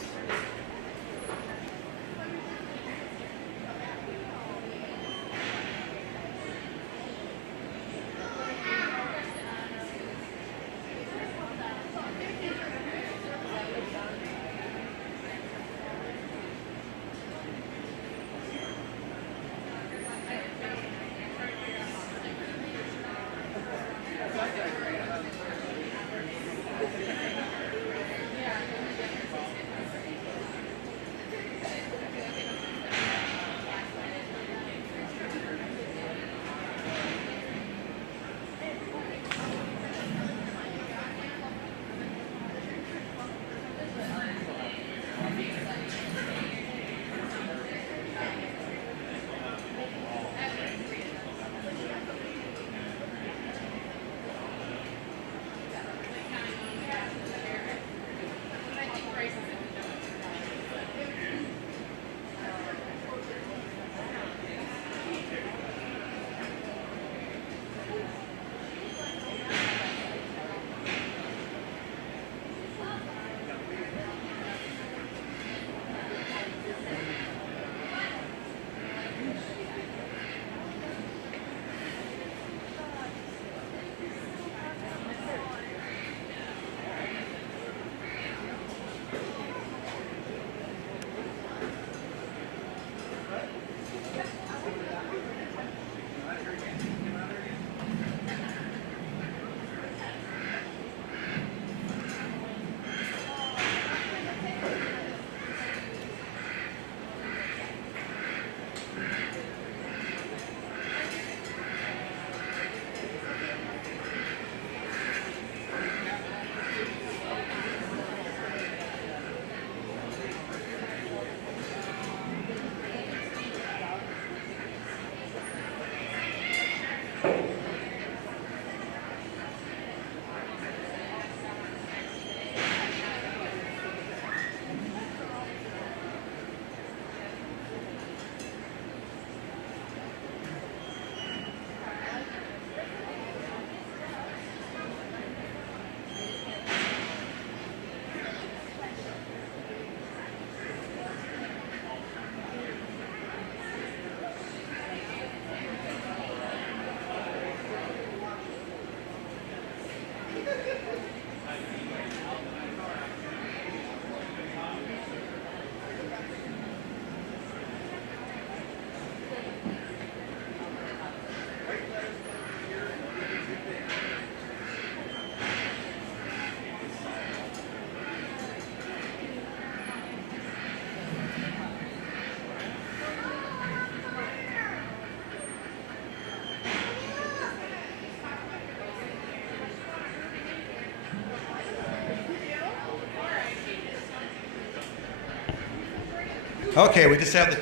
Okay, we just have the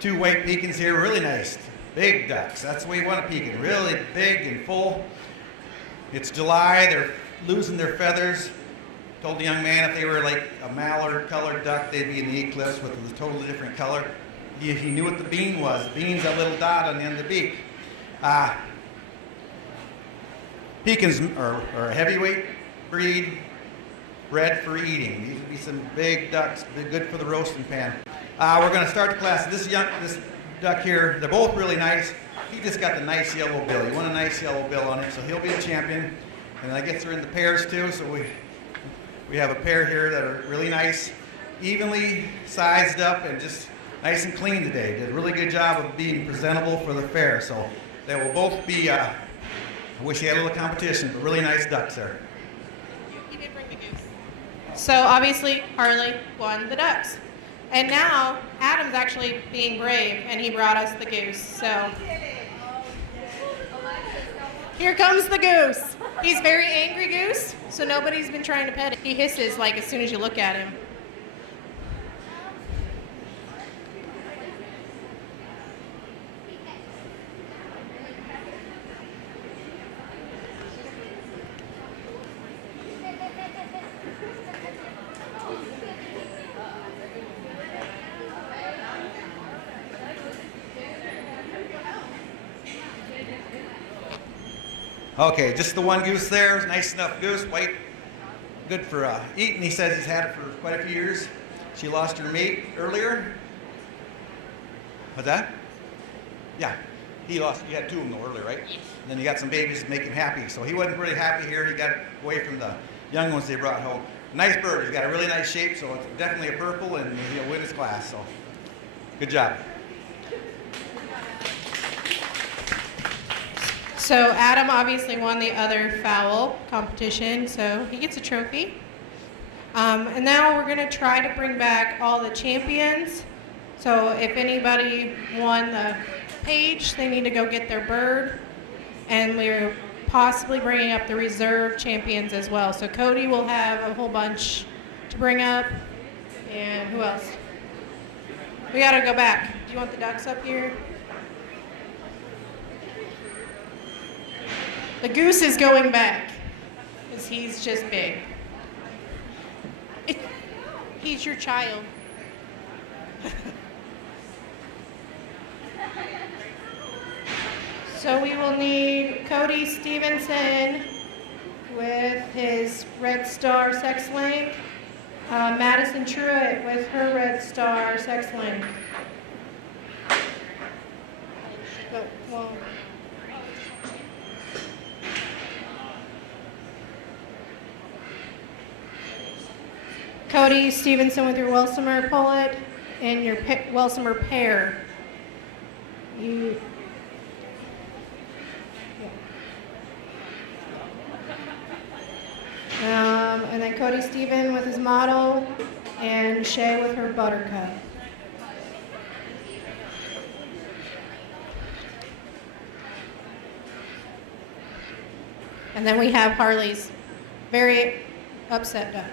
two white pekins here, really nice, big ducks. That's the way you want a pekin, really big and full. It's July, they're losing their feathers. Told the young man if they were like a mallard colored duck, they'd be in the eclipse with a totally different color. He knew what the bean was. The bean's that little dot on the end of the beak. Pekins are a heavyweight breed, bred for eating. These would be some big ducks, good for the roasting pan. We're going to start the class. This duck here, they're both really nice. He just got the nice yellow bill. He won a nice yellow bill on it, so he'll be a champion. And I guess they're in the pairs too, so we have a pair here that are really nice, evenly sized up and just nice and clean today. Did a really good job of being presentable for the fair. So they will both be, I wish you had a little competition, but really nice ducks there. He did bring the goose. So obviously Harley won the ducks. And now Adam's actually being brave and he brought us the goose. So here comes the goose. He's very angry goose, so nobody's been trying to pet it. He hisses like as soon as you look at him. Okay, just the one goose there, nice enough goose, white, good for eating. He says he's had it for quite a few years. She lost her mate earlier. What's that? Yeah, he had two of them though earlier, right? Yes. And then he got some babies to make him happy. So he wasn't really happy here. He got away from the young ones they brought home. Nice bird, he's got a really nice shape, so it's definitely a purple and he'll win his class, so good job. So Adam obviously won the other fowl competition, so he gets a trophy. And now we're going to try to bring back all the champions. So if anybody won the page, they need to go get their bird. And we're possibly bringing up the reserve champions as well. So Cody will have a whole bunch to bring up. And who else? We got to go back. Do you want the ducks up here? The goose is going back because he's just big. He's your child. So we will need Cody Stevenson with his Red Star sex link, Madison Truitt with her Red Star sex link. Cody Stevenson with your Welsimer pullet and your Welsimer pair. And then Cody Steven with his model and Shay with her Buttercup. And then we have Harley's very upset duck.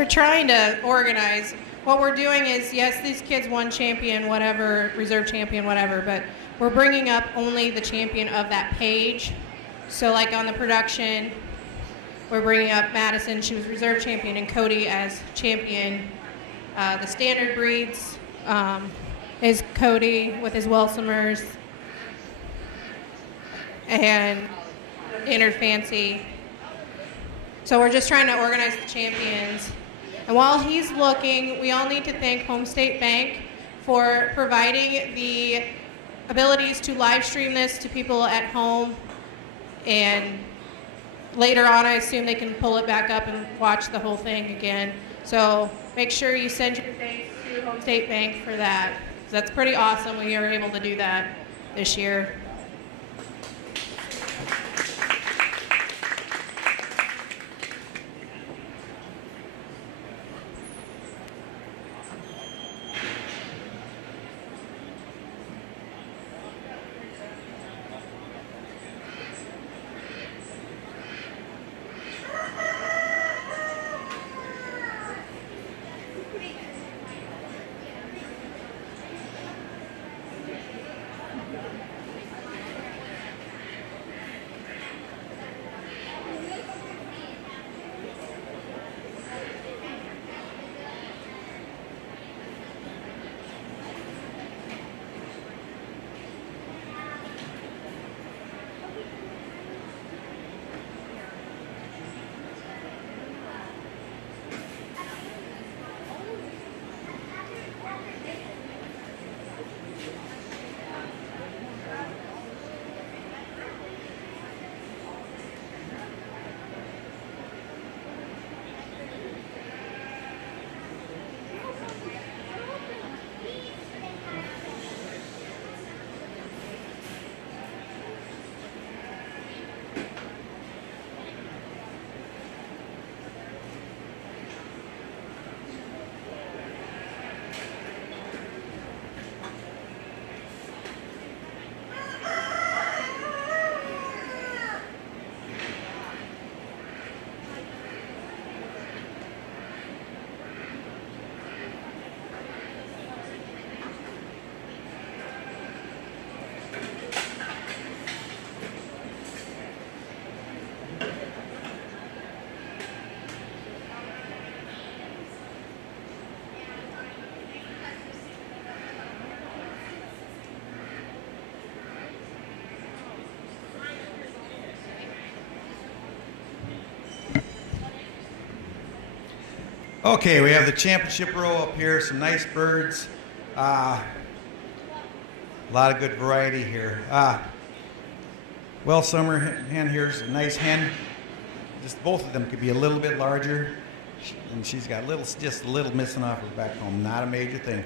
we're trying to organize. What we're doing is, yes, these kids won champion, whatever, reserve champion, whatever, but we're bringing up only the champion of that page. So like on the production, we're bringing up Madison, she was reserve champion, and Cody as champion. The standard breeds is Cody with his Welsumers, and Standard Fancy. So we're just trying to organize the champions. And while he's looking, we all need to thank Home State Bank for providing the abilities to live stream this to people at home. And later on, I assume they can pull it back up and watch the whole thing again. So make sure you send your thanks to Home State Bank for that. That's pretty awesome. We were able to do that this year. Okay, we have the championship row up here, some nice birds. A lot of good variety here. Summer hen here's a nice hen. Just both of them could be a little bit larger. And she's got just a little missing off her backbone, not a major thing.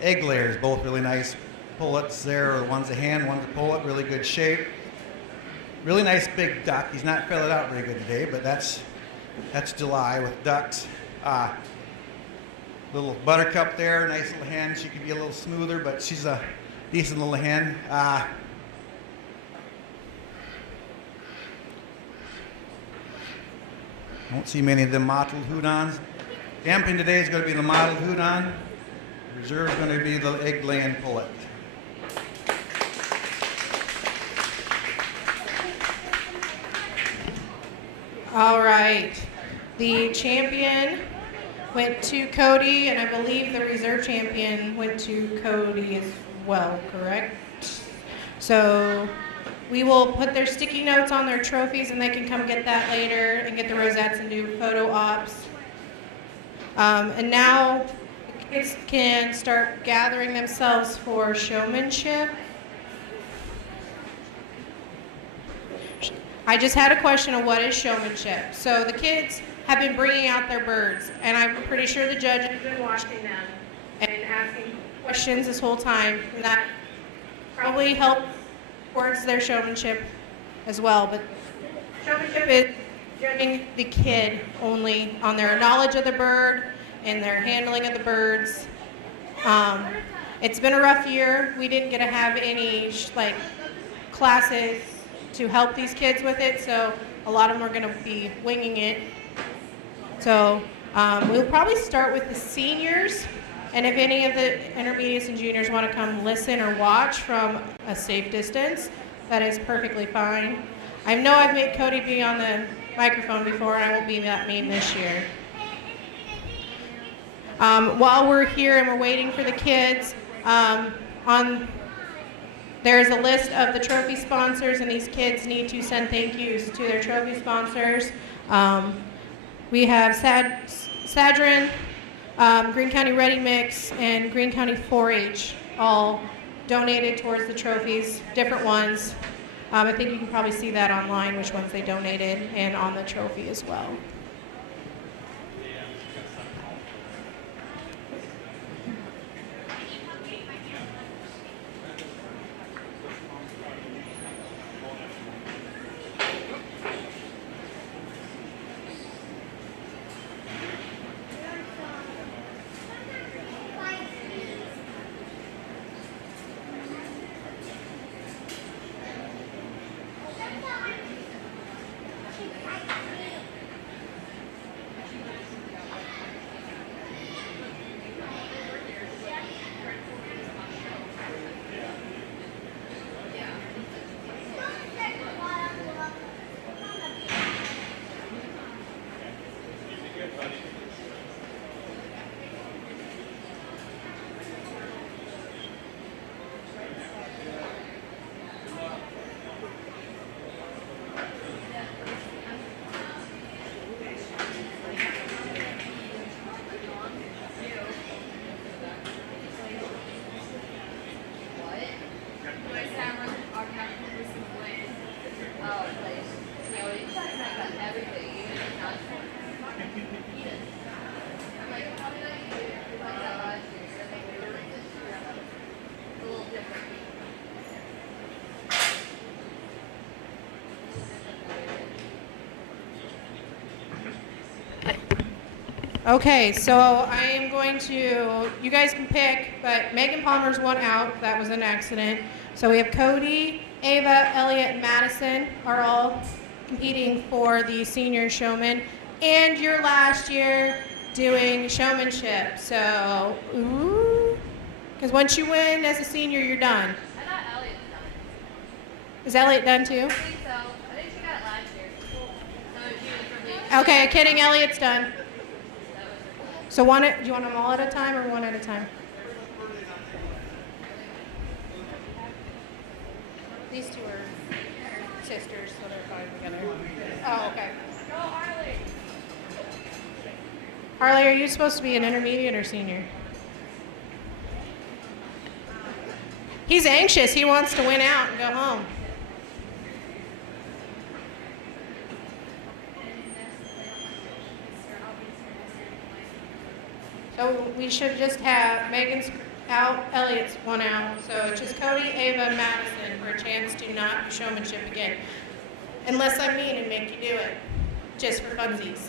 Egg layers, both really nice pullets there. One's a hen, one's a pullet, really good shape. Really nice big duck. He's not feathered out very good today, but that's July with ducks. Little buttercup there, nice little hen. She could be a little smoother, but she's a decent little hen. Don't see many of them mottled houdons. Champion today is going to be the mottled houdon. Reserve is going to be the egg-laying pullet. All right. The champion went to Cody, and I believe the reserve champion went to Cody as well, correct? So we will put their sticky notes on their trophies, and they can come get that later and get the rosettes and do photo ops. And now the kids can start gathering themselves for showmanship. I just had a question of what is showmanship. So the kids have been bringing out their birds, and I'm pretty sure the judge has been watching them and asking questions this whole time, and that probably helped towards their showmanship as well. But showmanship is judging the kid only on their knowledge of the bird and their handling of the birds. It's been a rough year. We didn't get to have any classes to help these kids with it, so a lot of them are going to be winging it. So We'll probably start with the seniors, and if any of the intermediates and juniors want to come listen or watch from a safe distance, that is perfectly fine. I know I've made Cody be on the microphone before, and I won't be that mean this year. While we're here and we're waiting for the kids, there is a list of the trophy sponsors, and these kids need to send thank yous to their trophy sponsors. We have Sadrin, Greene County Ready Mix, and Greene County 4-H all donated towards the trophies, different ones. I think you can probably see that online, which ones they donated, and on the trophy as well. Okay, so I am going to, you guys can pick, but Megan Palmer's one out. That was an accident. So we have Cody, Ava, Elliot, and Madison are all competing for the senior showman. And your last year doing showmanship. So, ooh. Because once you win as a senior, you're done. I thought Elliot's done. Is Elliot done too? I think so. I think she got it last year. So she was from me. Okay, kidding, Elliot's done. So do you want them all at a time or one at a time? These two are sisters, so they're fine together. Oh, okay. Go, Harley. Harley, are you supposed to be an intermediate or senior? He's anxious. He wants to win out and go home. So we should just have Megan's out, Elliot's one out. So it's just Cody, Ava, and Madison for a chance to not do showmanship again. Unless I'm mean and make you do it, just for funsies.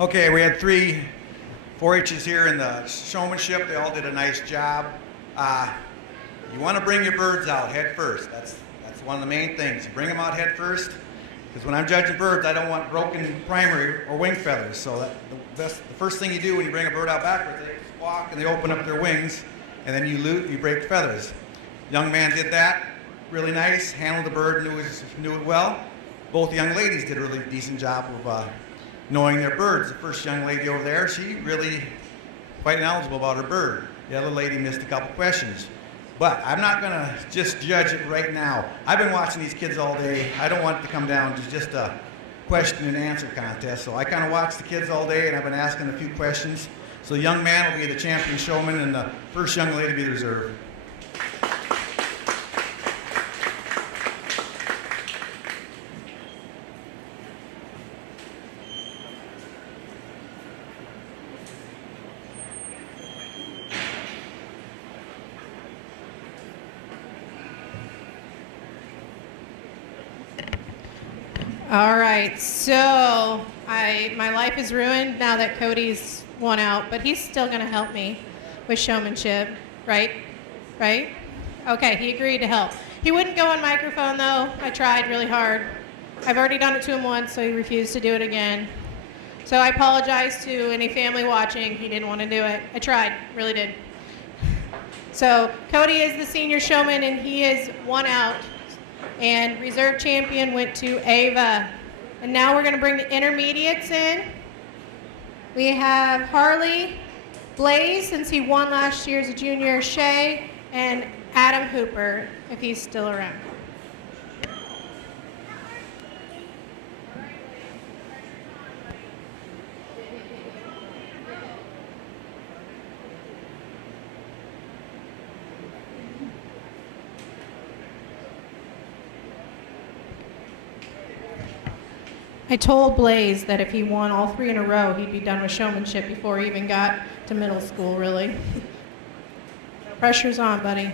Okay, we had 3 4-H's here in the showmanship. They all did a nice job. You want to bring your birds out head first. That's one of the main things. You bring them out head first, because when I'm judging birds, I don't want broken primary or wing feathers. So the first thing you do when you bring a bird out backwards, they squawk and they open up their wings, and then you break feathers. Young man did that really nice, handled the bird, knew it well. Both young ladies did a really decent job of knowing their birds. The first young lady over there, she really quite knowledgeable about her bird. The other lady missed a couple questions. But I'm not going to just judge it right now. I've been watching these kids all day. I don't want it to come down to just a question and answer contest. So I kind of watched the kids all day, and I've been asking a few questions. So the young man will be the champion showman, and the first young lady will be the reserve. All right, so my life is ruined now that Cody's won out, but he's still going to help me with showmanship, right? Right? Okay, he agreed to help. He wouldn't go on microphone, though. I tried really hard. I've already done it to him once, so he refused to do it again. So I apologize to any family watching. He didn't want to do it. I tried, really did. So Cody is the senior showman, and he is 1 out. And reserve champion went to Ava. And now we're going to bring the intermediates in. We have Harley, Blaze, since he won last year as a junior, Shay, and Adam Hooper, if he's still around. I told Blaze that if he won all 3 in a row, he'd be done with showmanship before he even got to middle school, really. Pressure's on, buddy.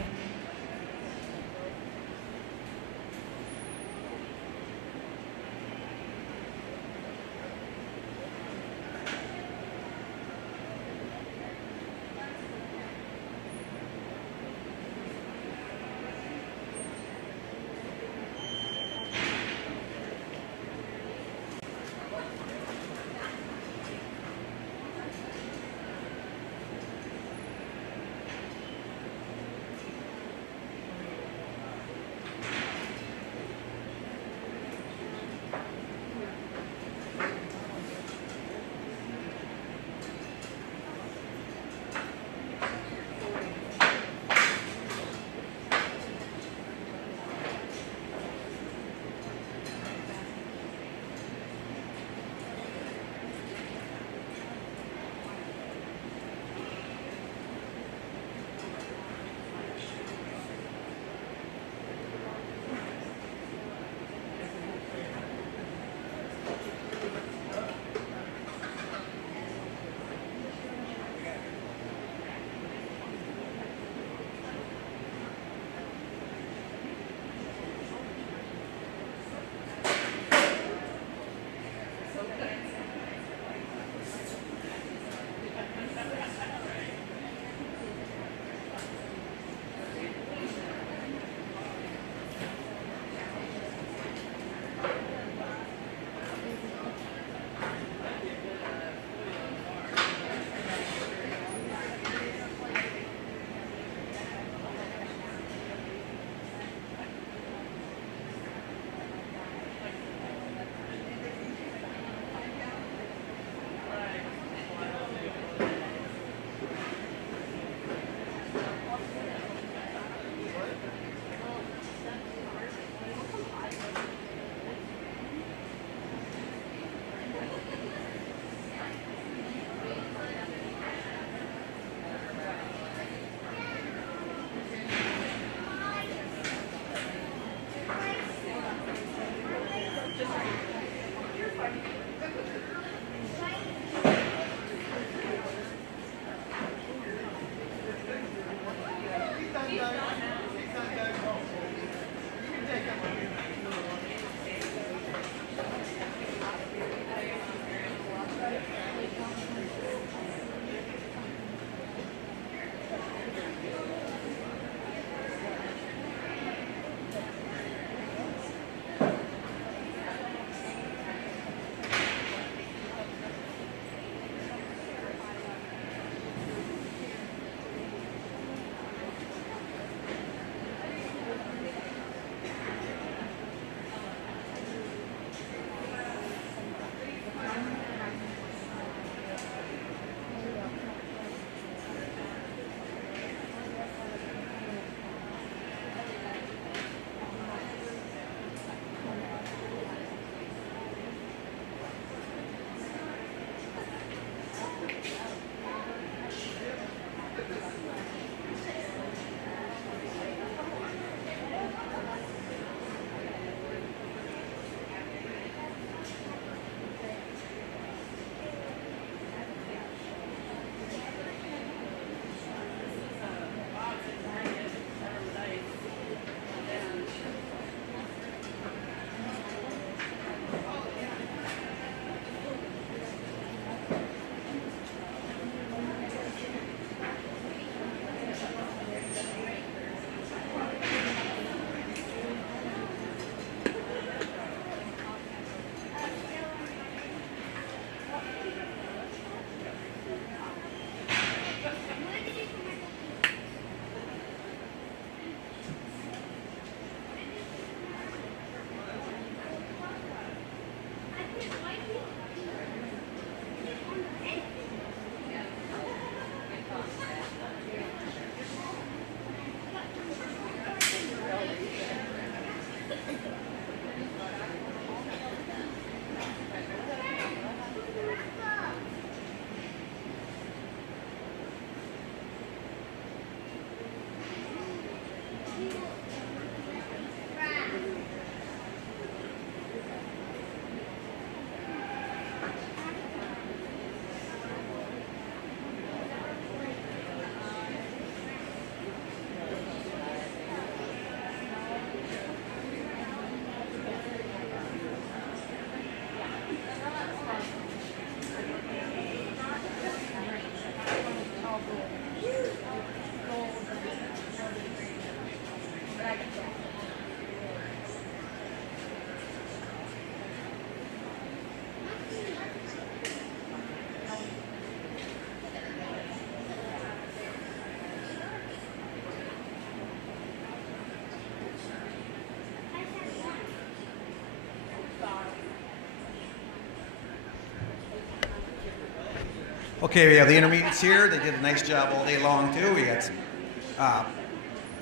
Okay, we have the intermediates here. They did a nice job all day long too. We had some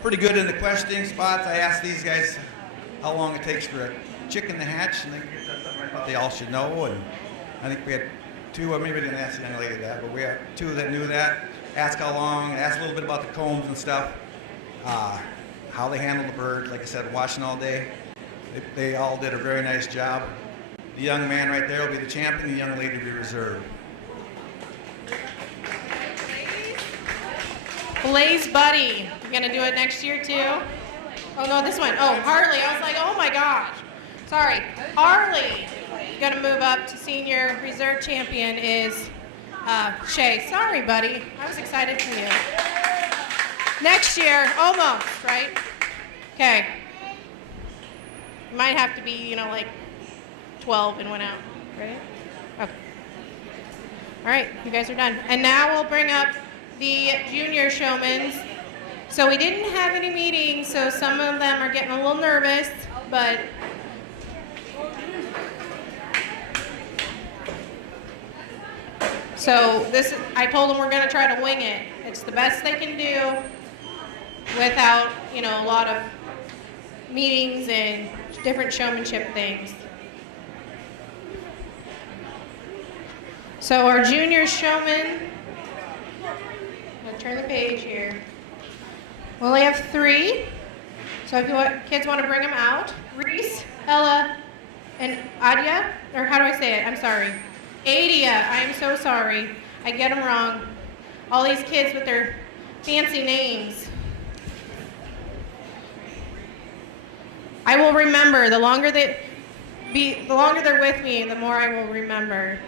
pretty good in the questioning spots. I asked these guys how long it takes for a chicken to hatch, and they all should know. And I think we had two, maybe I didn't ask the young lady that, but we had two that knew that. Asked how long, asked a little bit about the combs and stuff, how they handle the bird. Like I said, watching all day. They all did a very nice job. The young man right there will be the champion, the young lady will be reserved. Blaze Buddy, you gonna do it next year too? Oh no, this one. Oh, Harley. I was like, oh my gosh. Sorry. Harley, gonna move up to senior reserve champion is Shay. Sorry, buddy. I was excited for you. Next year, almost, right? Okay. You might have to be, like 12 and went out, right? Okay. All right, you guys are done. And now we'll bring up the junior showmans. So we didn't have any meetings, so some of them are getting a little nervous, but so I told them we're going to try to wing it. It's the best they can do without, a lot of meetings and different showmanship things. So our junior showman, I'm going to turn the page here. We only have 3. So if kids want to bring them out, Reese, Ella, and Adia, or how do I say it? I'm sorry. Adia, I'm so sorry. I get them wrong. All these kids with their fancy names. I will remember. The longer they're with me, the more I will remember.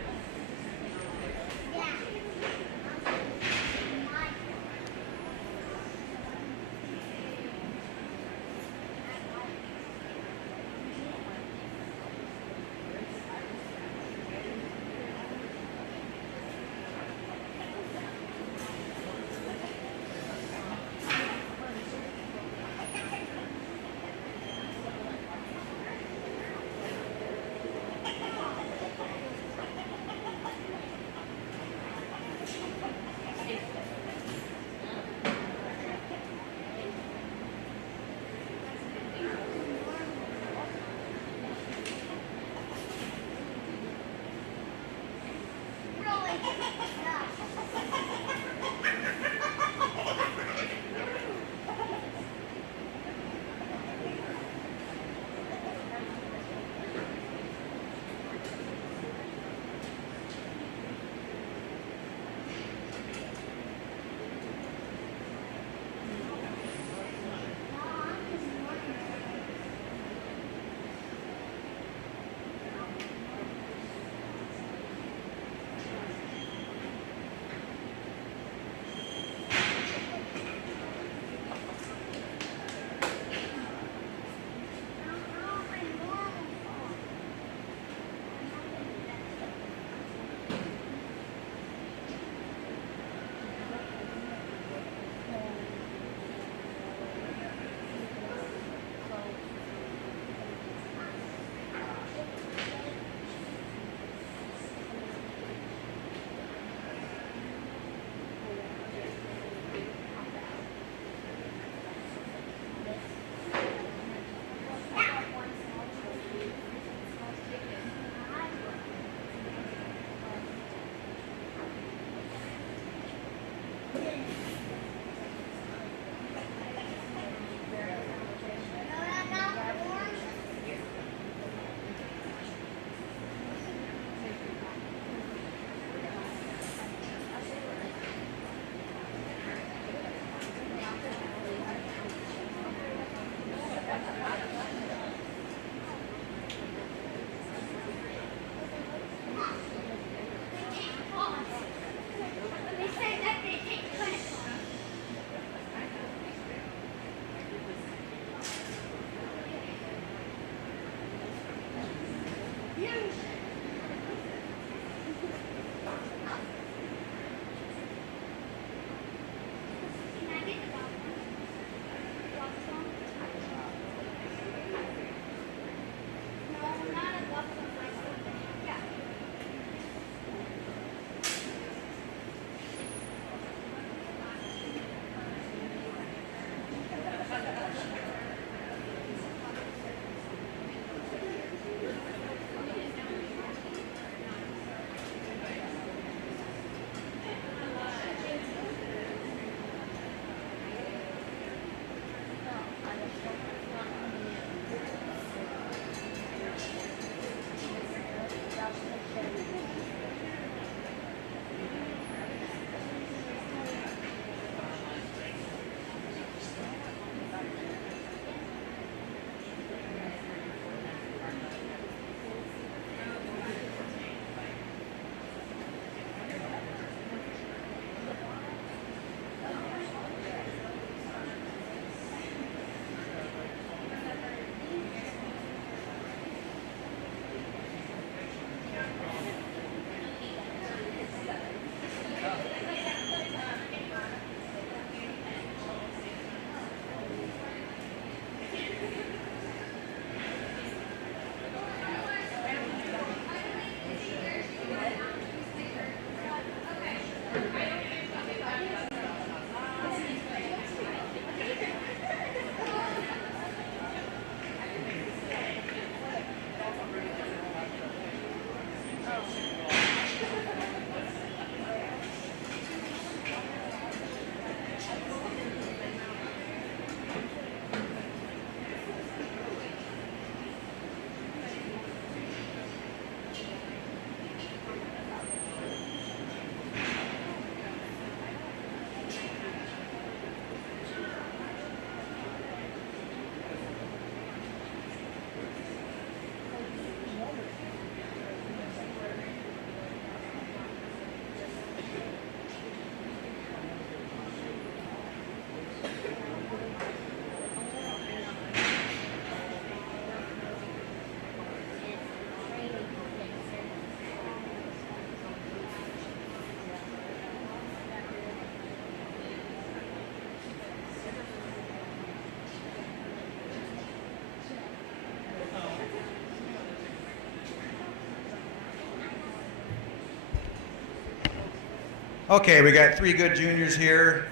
Okay, we got 3 good juniors here.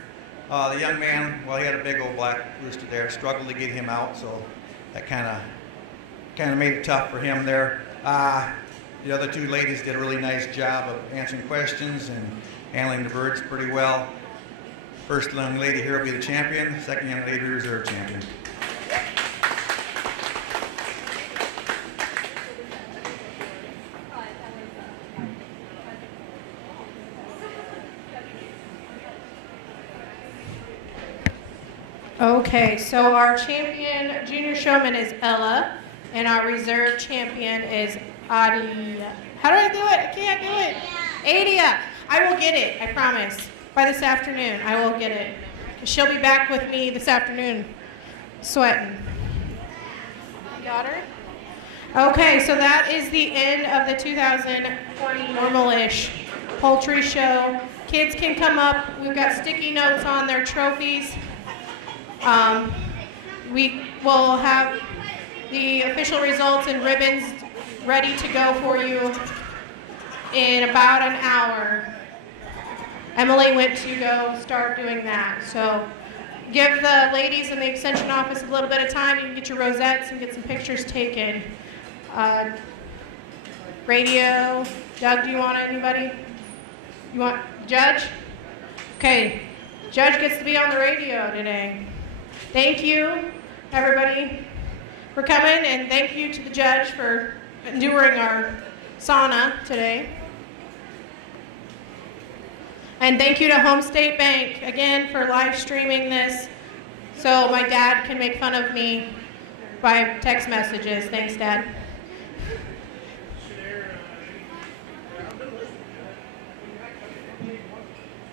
The young man, well, he had a big old black rooster there, struggled to get him out, so that kind of made it tough for him there. The other 2 ladies did a really nice job of answering questions and handling the birds pretty well. First young lady here will be the champion. Second young lady, reserve champion. Okay, so our champion junior showman is Ella, and our reserve champion is Adia. How do I do it? I can't do it. Adia. I will get it, I promise. By this afternoon, I will get it. She'll be back with me this afternoon, sweating. Got her? Okay, so that is the end of the 2020 normal-ish poultry show. Kids can come up. We've got sticky notes on their trophies. We will have the official results and ribbons ready to go for you in about an hour. Emily went to go start doing that. So give the ladies in the extension office a little bit of time. You can get your rosettes and get some pictures taken. Radio, Doug, do you want anybody? You want Judge? Okay, Judge gets to be on the radio today. Thank you, everybody, for coming, and thank you to the judge for enduring our sauna today. And thank you to Home State Bank, again, for live streaming this so my dad can make fun of me by text messages. Thanks, Dad.